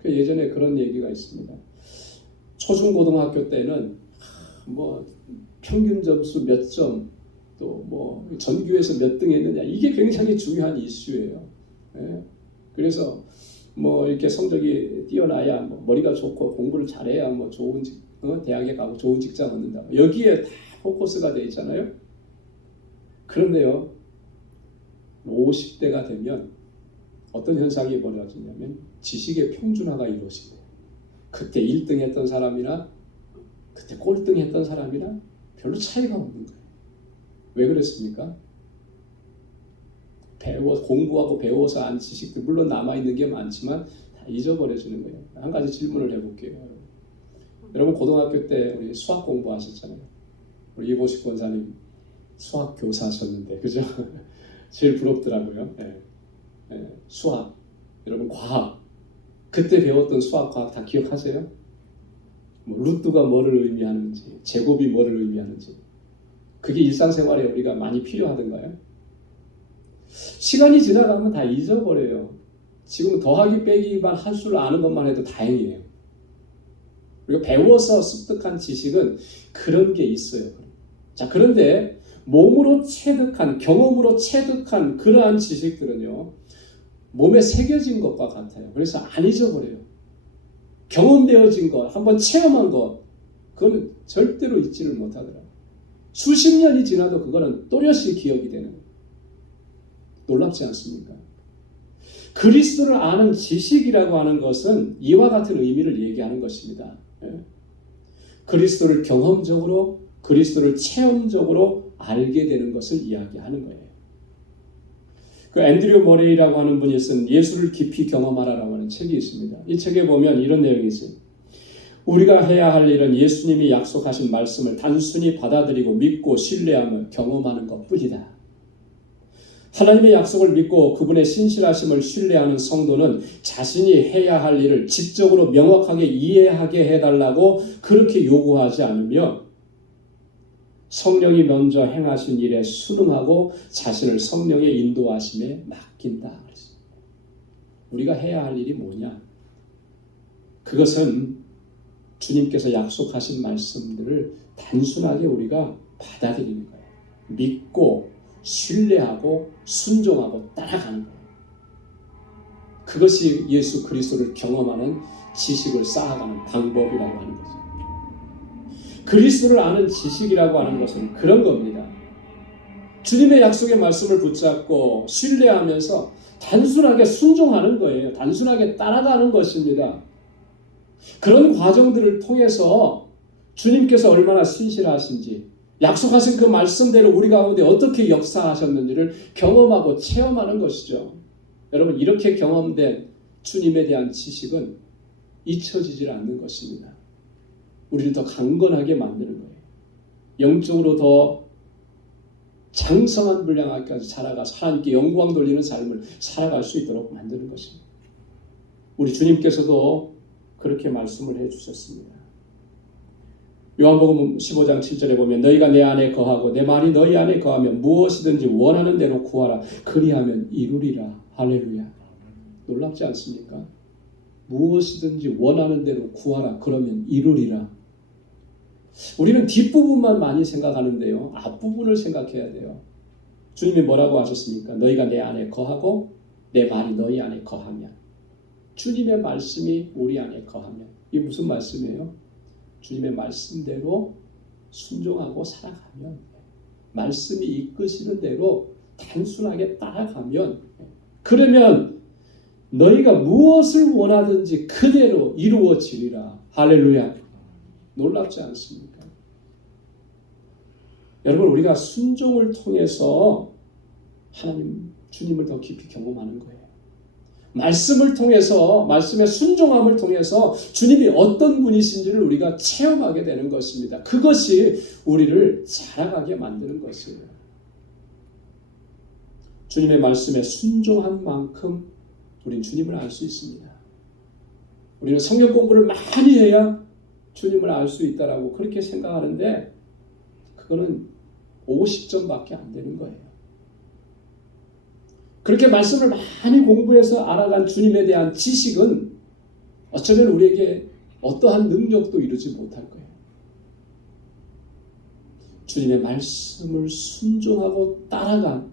그 예전에 그런 얘기가 있습니다. 초중고등학교 때는 뭐 평균 점수 몇 점 또 뭐 전교에서 몇 등 했느냐 이게 굉장히 중요한 이슈예요. 그래서 뭐 이렇게 성적이 뛰어나야 뭐 머리가 좋고 공부를 잘해야 뭐 좋은 대학에 가고 좋은 직장 얻는다. 여기에 다 포커스가 돼 있잖아요. 그런데요, 50대가 되면 어떤 현상이 벌어지냐면 지식의 평준화가 이루어집니다. 그때 1등 했던 사람이나 그때 꼴등 했던 사람이나 별로 차이가 없는 거예요. 왜 그랬습니까? 공부하고 배워서 안 지식들 물론 남아있는 게 많지만 다 잊어버려지는 거예요. 한 가지 질문을 해볼게요. 여러분 고등학교 때 우리 수학 공부하셨잖아요. 우리 이보식 권사님 수학 교사셨는데 그죠? 제일 부럽더라고요. 수학 여러분 과학 그때 배웠던 수학 과학 다 기억하세요? 뭐 루트가 뭐를 의미하는지 제곱이 뭐를 의미하는지 그게 일상생활에 우리가 많이 필요하던가요? 시간이 지나가면 다 잊어버려요. 지금은 더하기 빼기만 할 줄 아는 것만 해도 다행이에요. 우리가 배워서 습득한 지식은 그런 게 있어요. 자, 그런데 몸으로 체득한, 경험으로 체득한 그러한 지식들은요, 몸에 새겨진 것과 같아요. 그래서 안 잊어버려요. 경험되어진 것, 한번 체험한 것, 그건 절대로 잊지를 못하더라고요. 수십 년이 지나도 그거는 또렷이 기억이 되는 거예요. 놀랍지 않습니까? 그리스도를 아는 지식이라고 하는 것은 이와 같은 의미를 얘기하는 것입니다. 그리스도를 경험적으로, 그리스도를 체험적으로 알게 되는 것을 이야기하는 거예요. 그 앤드류 머레이라고 하는 분이 쓴 예수를 깊이 경험하라라고 하는 책이 있습니다. 이 책에 보면 이런 내용이 있어요. 우리가 해야 할 일은 예수님이 약속하신 말씀을 단순히 받아들이고 믿고 신뢰하며 경험하는 것뿐이다. 하나님의 약속을 믿고 그분의 신실하심을 신뢰하는 성도는 자신이 해야 할 일을 지적으로 명확하게 이해하게 해달라고 그렇게 요구하지 않으며 성령이 먼저 행하신 일에 순응하고 자신을 성령의 인도하심에 맡긴다. 우리가 해야 할 일이 뭐냐? 그것은 주님께서 약속하신 말씀들을 단순하게 우리가 받아들이는 거예요. 믿고 신뢰하고 순종하고 따라가는 거예요. 그것이 예수 그리스도를 경험하는 지식을 쌓아가는 방법이라고 하는 거죠. 그리스도를 아는 지식이라고 하는 것은 그런 겁니다. 주님의 약속의 말씀을 붙잡고 신뢰하면서 단순하게 순종하는 거예요. 단순하게 따라가는 것입니다. 그런 과정들을 통해서 주님께서 얼마나 신실하신지, 약속하신 그 말씀대로 우리 가운데 어떻게 역사하셨는지를 경험하고 체험하는 것이죠. 여러분, 이렇게 경험된 주님에 대한 지식은 잊혀지질 않는 것입니다. 우리를 더 강건하게 만드는 거예요. 영적으로 더 장성한 분량까지 자라가서 하나님께 영광 돌리는 삶을 살아갈 수 있도록 만드는 것입니다. 우리 주님께서도 그렇게 말씀을 해주셨습니다. 요한복음 15장 7절에 보면 너희가 내 안에 거하고 내 말이 너희 안에 거하면 무엇이든지 원하는 대로 구하라. 그리하면 이루리라. 할렐루야. 놀랍지 않습니까? 무엇이든지 원하는 대로 구하라. 그러면 이루리라. 우리는 뒷부분만 많이 생각하는데요. 앞부분을 생각해야 돼요. 주님이 뭐라고 하셨습니까? 너희가 내 안에 거하고 내 말이 너희 안에 거하면. 주님의 말씀이 우리 안에 거하면. 이게 무슨 말씀이에요? 주님의 말씀대로 순종하고 살아가면, 말씀이 이끄시는 대로 단순하게 따라가면, 그러면 너희가 무엇을 원하든지 그대로 이루어지리라. 할렐루야. 놀랍지 않습니까? 여러분, 우리가 순종을 통해서 하나님, 주님을 더 깊이 경험하는 거예요. 말씀을 통해서, 말씀의 순종함을 통해서 주님이 어떤 분이신지를 우리가 체험하게 되는 것입니다. 그것이 우리를 자라가게 만드는 것이에요. 주님의 말씀에 순종한 만큼 우리는 주님을 알 수 있습니다. 우리는 성경 공부를 많이 해야 주님을 알 수 있다라고 그렇게 생각하는데 그거는 50점밖에 안 되는 거예요. 그렇게 말씀을 많이 공부해서 알아간 주님에 대한 지식은 어쩌면 우리에게 어떠한 능력도 이루지 못할 거예요. 주님의 말씀을 순종하고 따라간,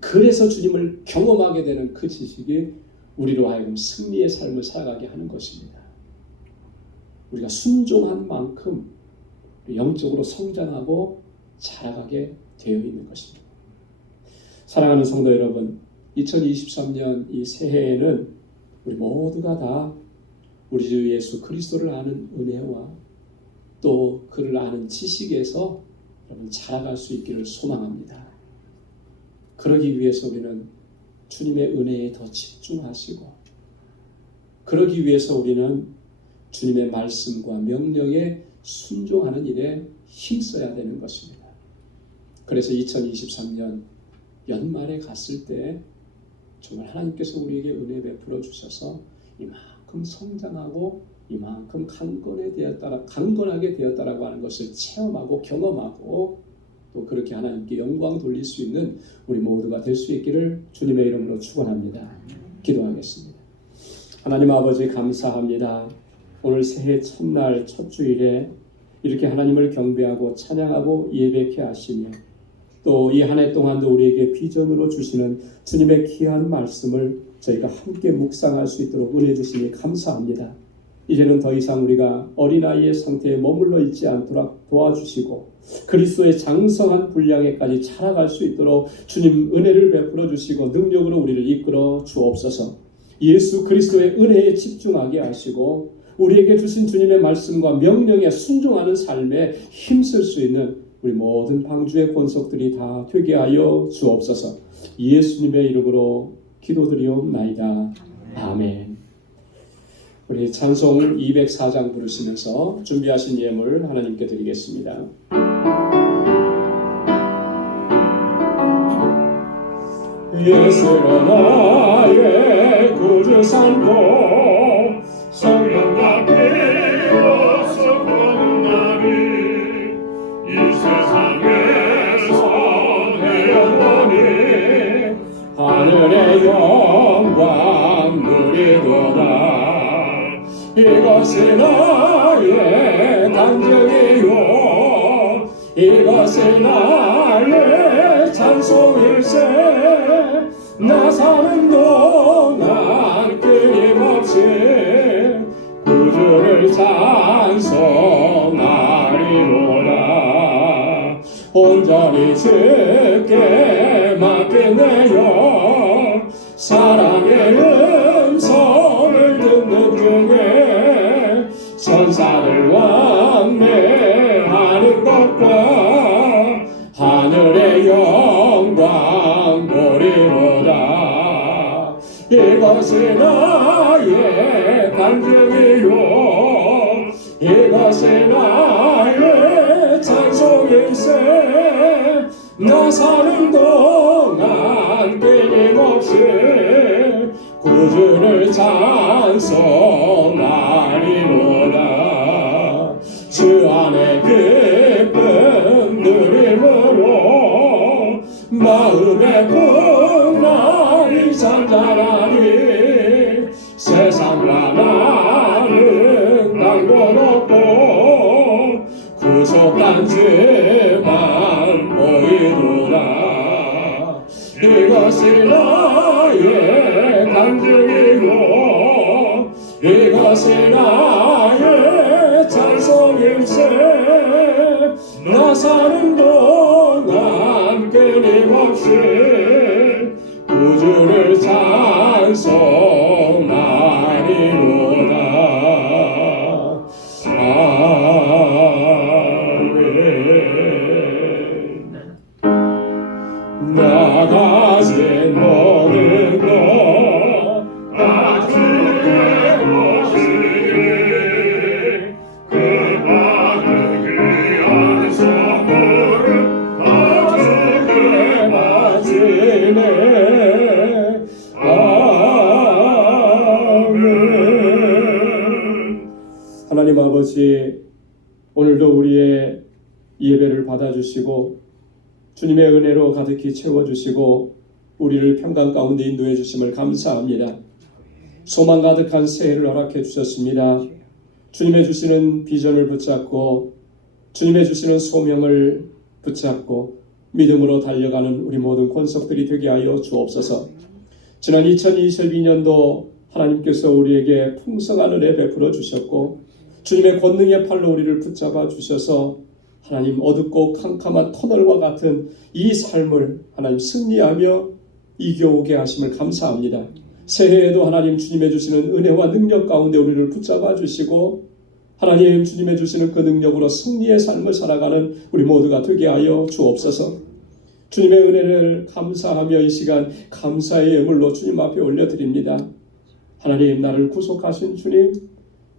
그래서 주님을 경험하게 되는 그 지식이 우리로 하여금 승리의 삶을 살아가게 하는 것입니다. 우리가 순종한 만큼 영적으로 성장하고 자라가게 되어 있는 것입니다. 사랑하는 성도 여러분, 2023년 이 새해에는 우리 모두가 다 우리 주 예수 그리스도를 아는 은혜와 또 그를 아는 지식에서 여러분 자라갈 수 있기를 소망합니다. 그러기 위해서 우리는 주님의 은혜에 더 집중하시고, 그러기 위해서 우리는 주님의 말씀과 명령에 순종하는 일에 힘써야 되는 것입니다. 그래서 2023년 연말에 갔을 때 정말 하나님께서 우리에게 은혜 베풀어 주셔서 이만큼 성장하고 이만큼 강건하게 되었다라고 하는 것을 체험하고 경험하고 또 그렇게 하나님께 영광 돌릴 수 있는 우리 모두가 될 수 있기를 주님의 이름으로 축원합니다. 기도하겠습니다. 하나님 아버지, 감사합니다. 오늘 새해 첫날 첫 주일에 이렇게 하나님을 경배하고 찬양하고 예배케 하시며 또 이 한 해 동안도 우리에게 비전으로 주시는 주님의 귀한 말씀을 저희가 함께 묵상할 수 있도록 은혜 주시니 감사합니다. 이제는 더 이상 우리가 어린아이의 상태에 머물러 있지 않도록 도와주시고 그리스도의 장성한 분량에까지 자라갈 수 있도록 주님 은혜를 베풀어 주시고 능력으로 우리를 이끌어 주옵소서. 예수 그리스도의 은혜에 집중하게 하시고 우리에게 주신 주님의 말씀과 명령에 순종하는 삶에 힘쓸 수 있는 우리 모든 방주의 권속들이 다 되게 하여 주옵소서. 예수님의 이름으로 기도드리옵나이다. 아멘. 우리 찬송 204장 부르시면서 준비하신 예물 하나님께 드리겠습니다. 예수로 나의 구주 삼고 성령과 비로소 보는 날이 이 세상에서 헤어보니 하늘의 영광 누리도다. 이것이 나의 간증이요 이것이 나의 찬송일세. 나 사는 동안 끊임없이 구주를 찬송하리로다. 온전히 주께 맡기네요. 사랑의 음성을 듣는 중에 땅을 왕래하는 것과 하늘의 영광 보리로다. 이것이 나의 간증이요 이것이 나의 찬송일세. 나 사는 동안 끊임없이 구주를 찬송하리로다. 주 안에 기쁜 누림으로 마음의 풍랑이 잔잔하니 세상과 나는 땅도 높고 구속단지만 보이노라. 이것이 나의 간증이고 이것이 나의 찬송일세. 나 사는 동안 끊임없이 구주를 찬송하리로다. 아멘. 나 가진 모든 것다 주께 것이니 그 받은 귀한 선물을 다 주께 바치네. 아멘. 하나님 아버지, 오늘도 우리의 예배를 받아주시고 주님의 은혜로 가득히 채워주시고 우리를 평강 가운데 인도해 주심을 감사합니다. 소망 가득한 새해를 허락해 주셨습니다. 주님의 주시는 비전을 붙잡고 주님의 주시는 소명을 붙잡고 믿음으로 달려가는 우리 모든 권속들이 되게 하여 주옵소서. 지난 2022년도 하나님께서 우리에게 풍성한 은혜 베풀어 주셨고 주님의 권능의 팔로 우리를 붙잡아 주셔서 하나님 어둡고 캄캄한 터널과 같은 이 삶을 하나님 승리하며 이겨오게 하심을 감사합니다. 새해에도 하나님 주님의 주시는 은혜와 능력 가운데 우리를 붙잡아 주시고 하나님 주님의 주시는 그 능력으로 승리의 삶을 살아가는 우리 모두가 되게 하여 주옵소서. 주님의 은혜를 감사하며 이 시간 감사의 예물로 주님 앞에 올려드립니다. 하나님, 나를 구속하신 주님,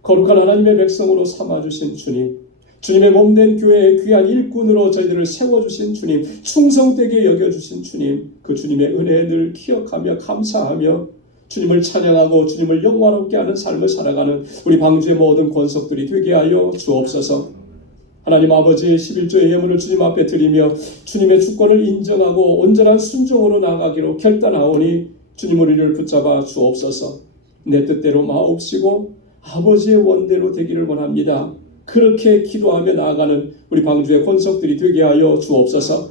거룩한 하나님의 백성으로 삼아주신 주님, 주님의 몸된 교회의 귀한 일꾼으로 저희들을 세워주신 주님, 충성되게 여겨주신 주님, 그 주님의 은혜에 늘 기억하며 감사하며 주님을 찬양하고 주님을 영화롭게 하는 삶을 살아가는 우리 방주의 모든 권속들이 되게 하여 주옵소서. 하나님 아버지, 11조의 예물을 주님 앞에 드리며 주님의 주권을 인정하고 온전한 순종으로 나아가기로 결단하오니 주님 우리를 붙잡아 주옵소서. 내 뜻대로 마옵시고 아버지의 원대로 되기를 원합니다. 그렇게 기도하며 나아가는 우리 방주의 권속들이 되게 하여 주옵소서.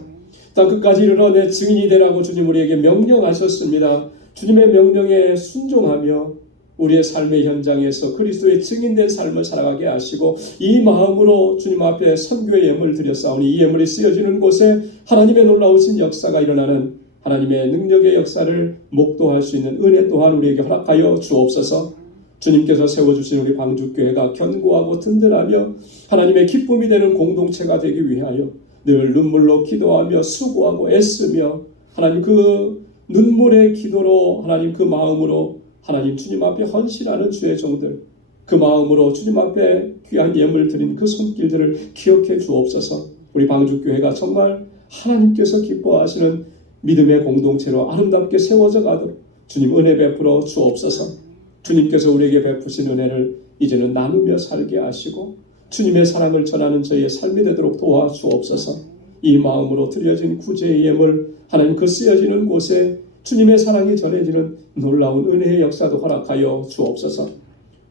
땅 끝까지 이르러 내 증인이 되라고 주님 우리에게 명령하셨습니다. 주님의 명령에 순종하며 우리의 삶의 현장에서 그리스도의 증인된 삶을 살아가게 하시고 이 마음으로 주님 앞에 선교의 예물을 드렸사오니 이 예물이 쓰여지는 곳에 하나님의 놀라우신 역사가 일어나는 하나님의 능력의 역사를 목도할 수 있는 은혜 또한 우리에게 허락하여 주옵소서. 주님께서 세워주신 우리 방주교회가 견고하고 든든하며 하나님의 기쁨이 되는 공동체가 되기 위하여 늘 눈물로 기도하며 수고하고 애쓰며 하나님 그 눈물의 기도로 하나님 그 마음으로 하나님 주님 앞에 헌신하는 주의 종들, 그 마음으로 주님 앞에 귀한 예물 드린 그 손길들을 기억해 주옵소서. 우리 방주교회가 정말 하나님께서 기뻐하시는 믿음의 공동체로 아름답게 세워져 가도록 주님 은혜 베풀어 주옵소서. 주님께서 우리에게 베푸신 은혜를 이제는 나누며 살게 하시고 주님의 사랑을 전하는 저희의 삶이 되도록 도와주옵소서. 이 마음으로 드려진 구제의 예물 하나님 그 쓰여지는 곳에 주님의 사랑이 전해지는 놀라운 은혜의 역사도 허락하여 주옵소서.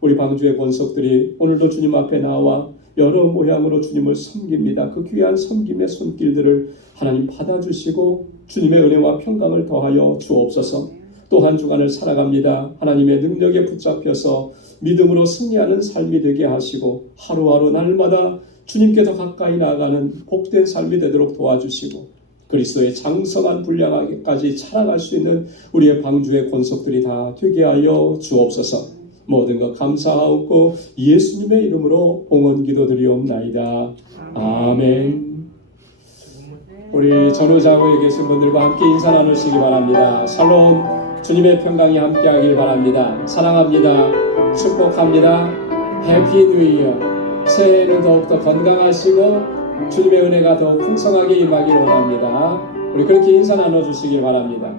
우리 방주의 권속들이 오늘도 주님 앞에 나와 여러 모양으로 주님을 섬깁니다. 그 귀한 섬김의 손길들을 하나님 받아주시고 주님의 은혜와 평강을 더하여 주옵소서. 또 한 주간을 살아갑니다. 하나님의 능력에 붙잡혀서 믿음으로 승리하는 삶이 되게 하시고 하루하루 날마다 주님께 더 가까이 나아가는 복된 삶이 되도록 도와주시고 그리스도의 장성한 분량하기까지 자라갈 수 있는 우리의 방주의 권속들이 다 되게 하여 주옵소서. 모든 것 감사하옵고 예수님의 이름으로 봉헌 기도드리옵나이다. 아멘. 우리 전후좌우에 계신 분들과 함께 인사 나누시기 바랍니다. 샬롬, 주님의 평강이 함께하길 바랍니다. 사랑합니다. 축복합니다. 해피 뉴 이어. 새해에는 더욱더 건강하시고 주님의 은혜가 더욱 풍성하게 임하길 원합니다. 우리 그렇게 인사 나눠주시기 바랍니다.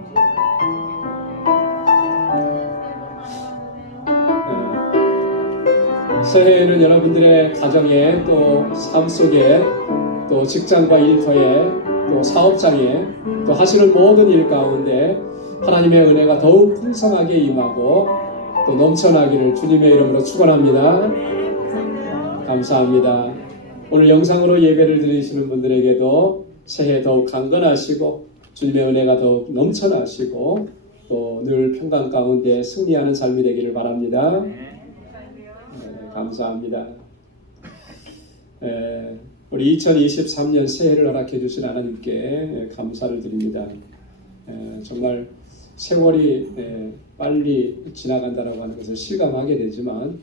새해에는 여러분들의 가정에 또 삶 속에 또 직장과 일터에 또 사업장에 또 하시는 모든 일 가운데 하나님의 은혜가 더욱 풍성하게 임하고 또 넘쳐나기를 주님의 이름으로 축원합니다. 감사합니다. 오늘 영상으로 예배를 드리시는 분들에게도 새해 더욱 강건하시고 주님의 은혜가 더욱 넘쳐나시고 또 늘 평강 가운데 승리하는 삶이 되기를 바랍니다. 감사합니다. 우리 2023년 새해를 허락해 주신 하나님께 감사를 드립니다. 정말 세월이 빨리 지나간다라고 하는 것을 실감하게 되지만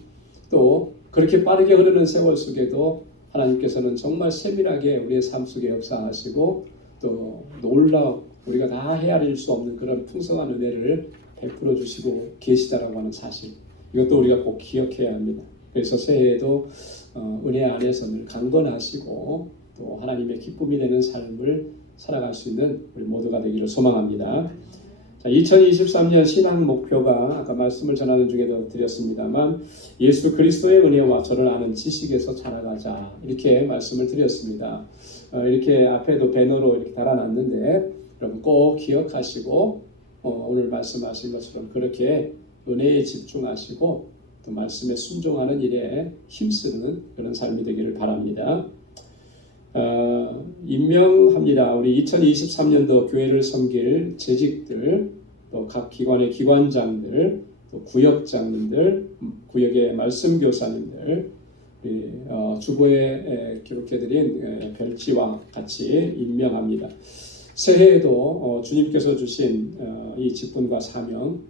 또 그렇게 빠르게 흐르는 세월 속에도 하나님께서는 정말 세밀하게 우리의 삶 속에 역사하시고 또 놀라운 우리가 다 헤아릴 수 없는 그런 풍성한 은혜를 베풀어 주시고 계시다라고 하는 사실, 이것도 우리가 꼭 기억해야 합니다. 그래서 새해에도 은혜 안에서 늘 강건하시고 또 하나님의 기쁨이 되는 삶을 살아갈 수 있는 우리 모두가 되기를 소망합니다. 자, 2023년 신앙 목표가 아까 말씀을 전하는 중에도 드렸습니다만 예수 그리스도의 은혜와 저를 아는 지식에서 자라가자 이렇게 말씀을 드렸습니다. 이렇게 앞에도 배너로 이렇게 달아놨는데 여러분 꼭 기억하시고 오늘 말씀하신 것처럼 그렇게 은혜에 집중하시고 또 말씀에 순종하는 일에 힘쓰는 그런 삶이 되기를 바랍니다. 임명합니다. 우리 2023년도 교회를 섬길 재직들, 또 각 기관의 기관장들, 또 구역장님들, 구역의 말씀교사님들, 주보에 기록해드린 별지와 같이 임명합니다. 새해에도 주님께서 주신 이 직분과 사명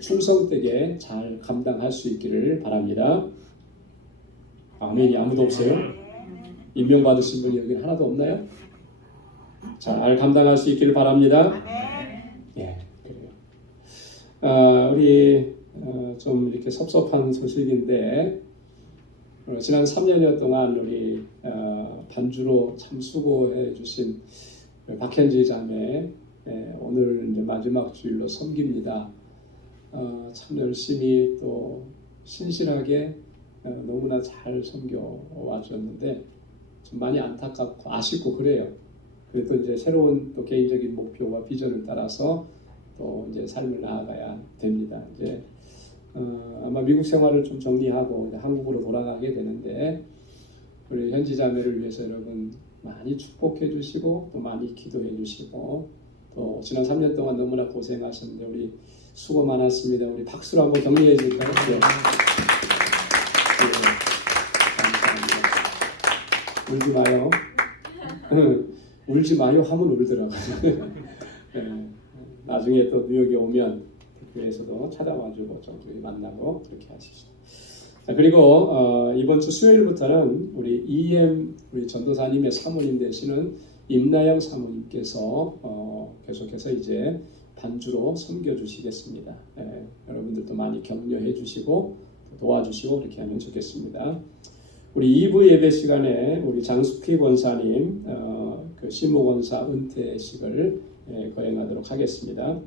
충성되게 잘 감당할 수 있기를 바랍니다. 아멘이 아무도 없어요? 임명받으신 분이 여기 하나도 없나요? 잘 감당할 수 있기를 바랍니다. 예, 그래요. 우리 좀 이렇게 섭섭한 소식인데 지난 3년여 동안 우리 반주로 참 수고해 주신 박현지 자매 오늘 이제 마지막 주일로 섬깁니다. 참 열심히 또 신실하게 너무나 잘 섬겨 와주셨는데 좀 많이 안타깝고 아쉽고 그래요. 그래도 이제 새로운 또 개인적인 목표와 비전을 따라서 또 이제 삶을 나아가야 됩니다. 이제 아마 미국 생활을 좀 정리하고 이제 한국으로 돌아가게 되는데 우리 현지 자매를 위해서 여러분 많이 축복해 주시고 또 많이 기도해 주시고 또 지난 3년 동안 너무나 고생하셨는데 우리 수고 많았습니다. 우리 박수로 한번 격려해 줄까요? 네. 네. 감사합니다. 울지 마요. 울지 마요 하면 울더라고요. 네. 나중에 또 뉴욕에 오면 교회에서도 찾아와주고 좀 만나고 그렇게 하십시오. 자, 그리고 이번 주 수요일부터는 우리 EM 우리 전도사님의 사모님 되시는 임나영 사모님께서 계속해서 이제 반주로 섬겨주시겠습니다. 여러분들도 많이 격려해 주시고 도와주시고 그렇게 하면 좋겠습니다. 우리 2부 예배 시간에 우리 장숙희 권사님 그 시모 권사 은퇴식을 거행하도록 하겠습니다.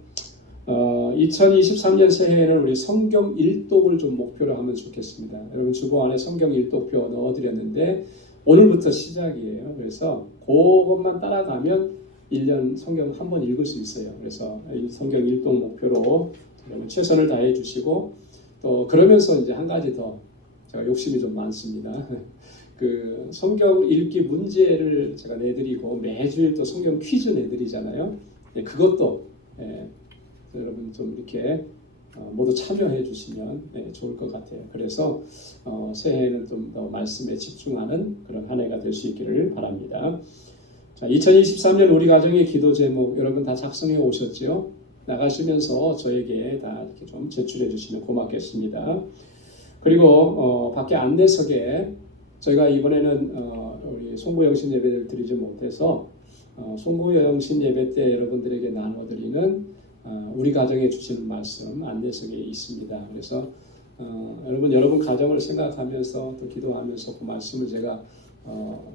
2023년 새해에는 우리 성경 일독을 좀 목표로 하면 좋겠습니다. 여러분 주보 안에 성경 일독표 넣어드렸는데 오늘부터 시작이에요. 그래서 그것만 따라가면 1년 성경 한 번 읽을 수 있어요. 그래서 이 성경 일독 목표로 여러분 최선을 다해 주시고 또 그러면서 이제 한 가지 더 제가 욕심이 좀 많습니다. 그 성경 읽기 문제를 제가 내드리고 매주일 또 성경 퀴즈 내드리잖아요. 그것도 여러분 좀 이렇게 모두 참여해 주시면 좋을 것 같아요. 그래서 새해에는 좀 더 말씀에 집중하는 그런 한 해가 될 수 있기를 바랍니다. 자, 2023년 우리 가정의 기도 제목 여러분 다 작성해 오셨죠? 나가시면서 저에게 다 이렇게 좀 제출해 주시면 고맙겠습니다. 그리고 밖에 안내석에 저희가 이번에는 우리 송구영신 예배를 드리지 못해서 송구영신 예배 때 여러분들에게 나눠드리는 우리 가정에 주시는 말씀 안내석에 있습니다. 그래서 여러분 가정을 생각하면서 또 기도하면서 그 말씀을 제가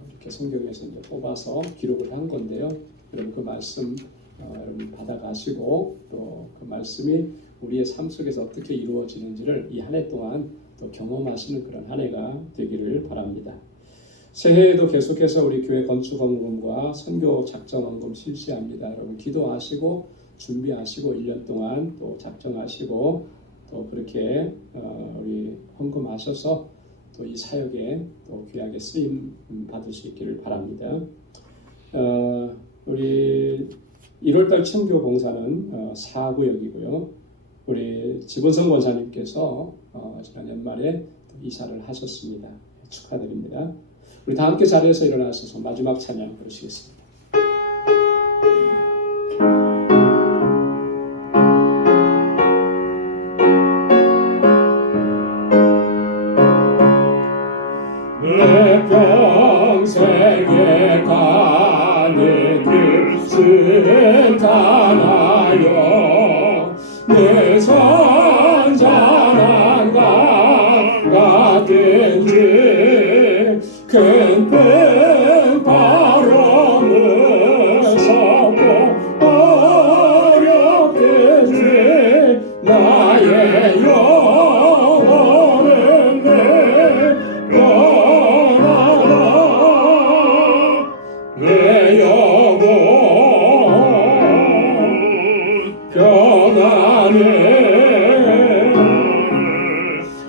이렇게 성경에서 이제 뽑아서 기록을 한 건데요. 여러분 그 말씀 여러분 받아가시고 또 그 말씀이 우리의 삶 속에서 어떻게 이루어지는지를 이 한 해 동안 또 경험하시는 그런 한 해가 되기를 바랍니다. 새해에도 계속해서 우리 교회 건축원금과 선교 작정원금 실시합니다. 여러분 기도하시고 준비하시고 1년 동안 또 작정하시고 또 그렇게 우리 헌금하셔서 또 이 사역에 또 귀하게 쓰임 받을 수 있기를 바랍니다. 우리 1월달 청교 봉사는 4구역이고요. 우리 지본성 권사님께서 지난 연말에 이사를 하셨습니다. 축하드립니다. 우리 다 함께 자리에서 일어나셔서 마지막 찬양 부르시겠습니다. 내 평생에 가는 길 순탄하여 내 선잔한 강 같은지 큰 바로 무섭고 어렵든지 나의 영혼은 내 영혼 평안해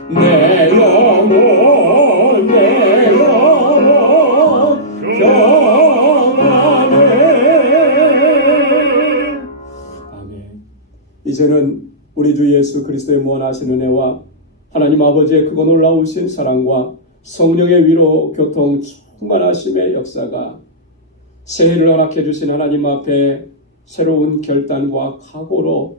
내 영혼 평안해. 아멘. 이제는 우리 주 예수 그리스도의 무한하신 은혜와 하나님 아버지의 크고 놀라우신 사랑과 성령의 위로 교통 충만하심의 역사가 새해를 허락해 주신 하나님 앞에 새로운 결단과 각오로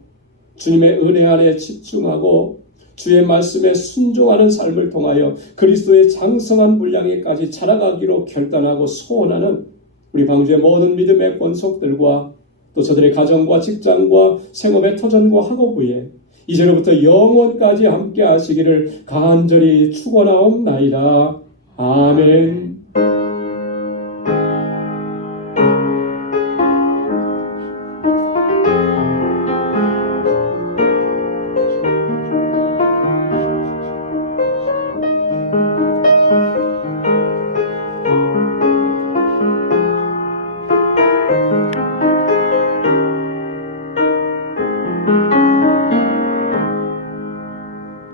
주님의 은혜 안에 집중하고 주의 말씀에 순종하는 삶을 통하여 그리스도의 장성한 분량에까지 자라가기로 결단하고 소원하는 우리 방주의 모든 믿음의 권속들과 또 저들의 가정과 직장과 생업의 터전과 학업부에 이제로부터 영원까지 함께 하시기를 간절히 축원하옵나이다. 아멘.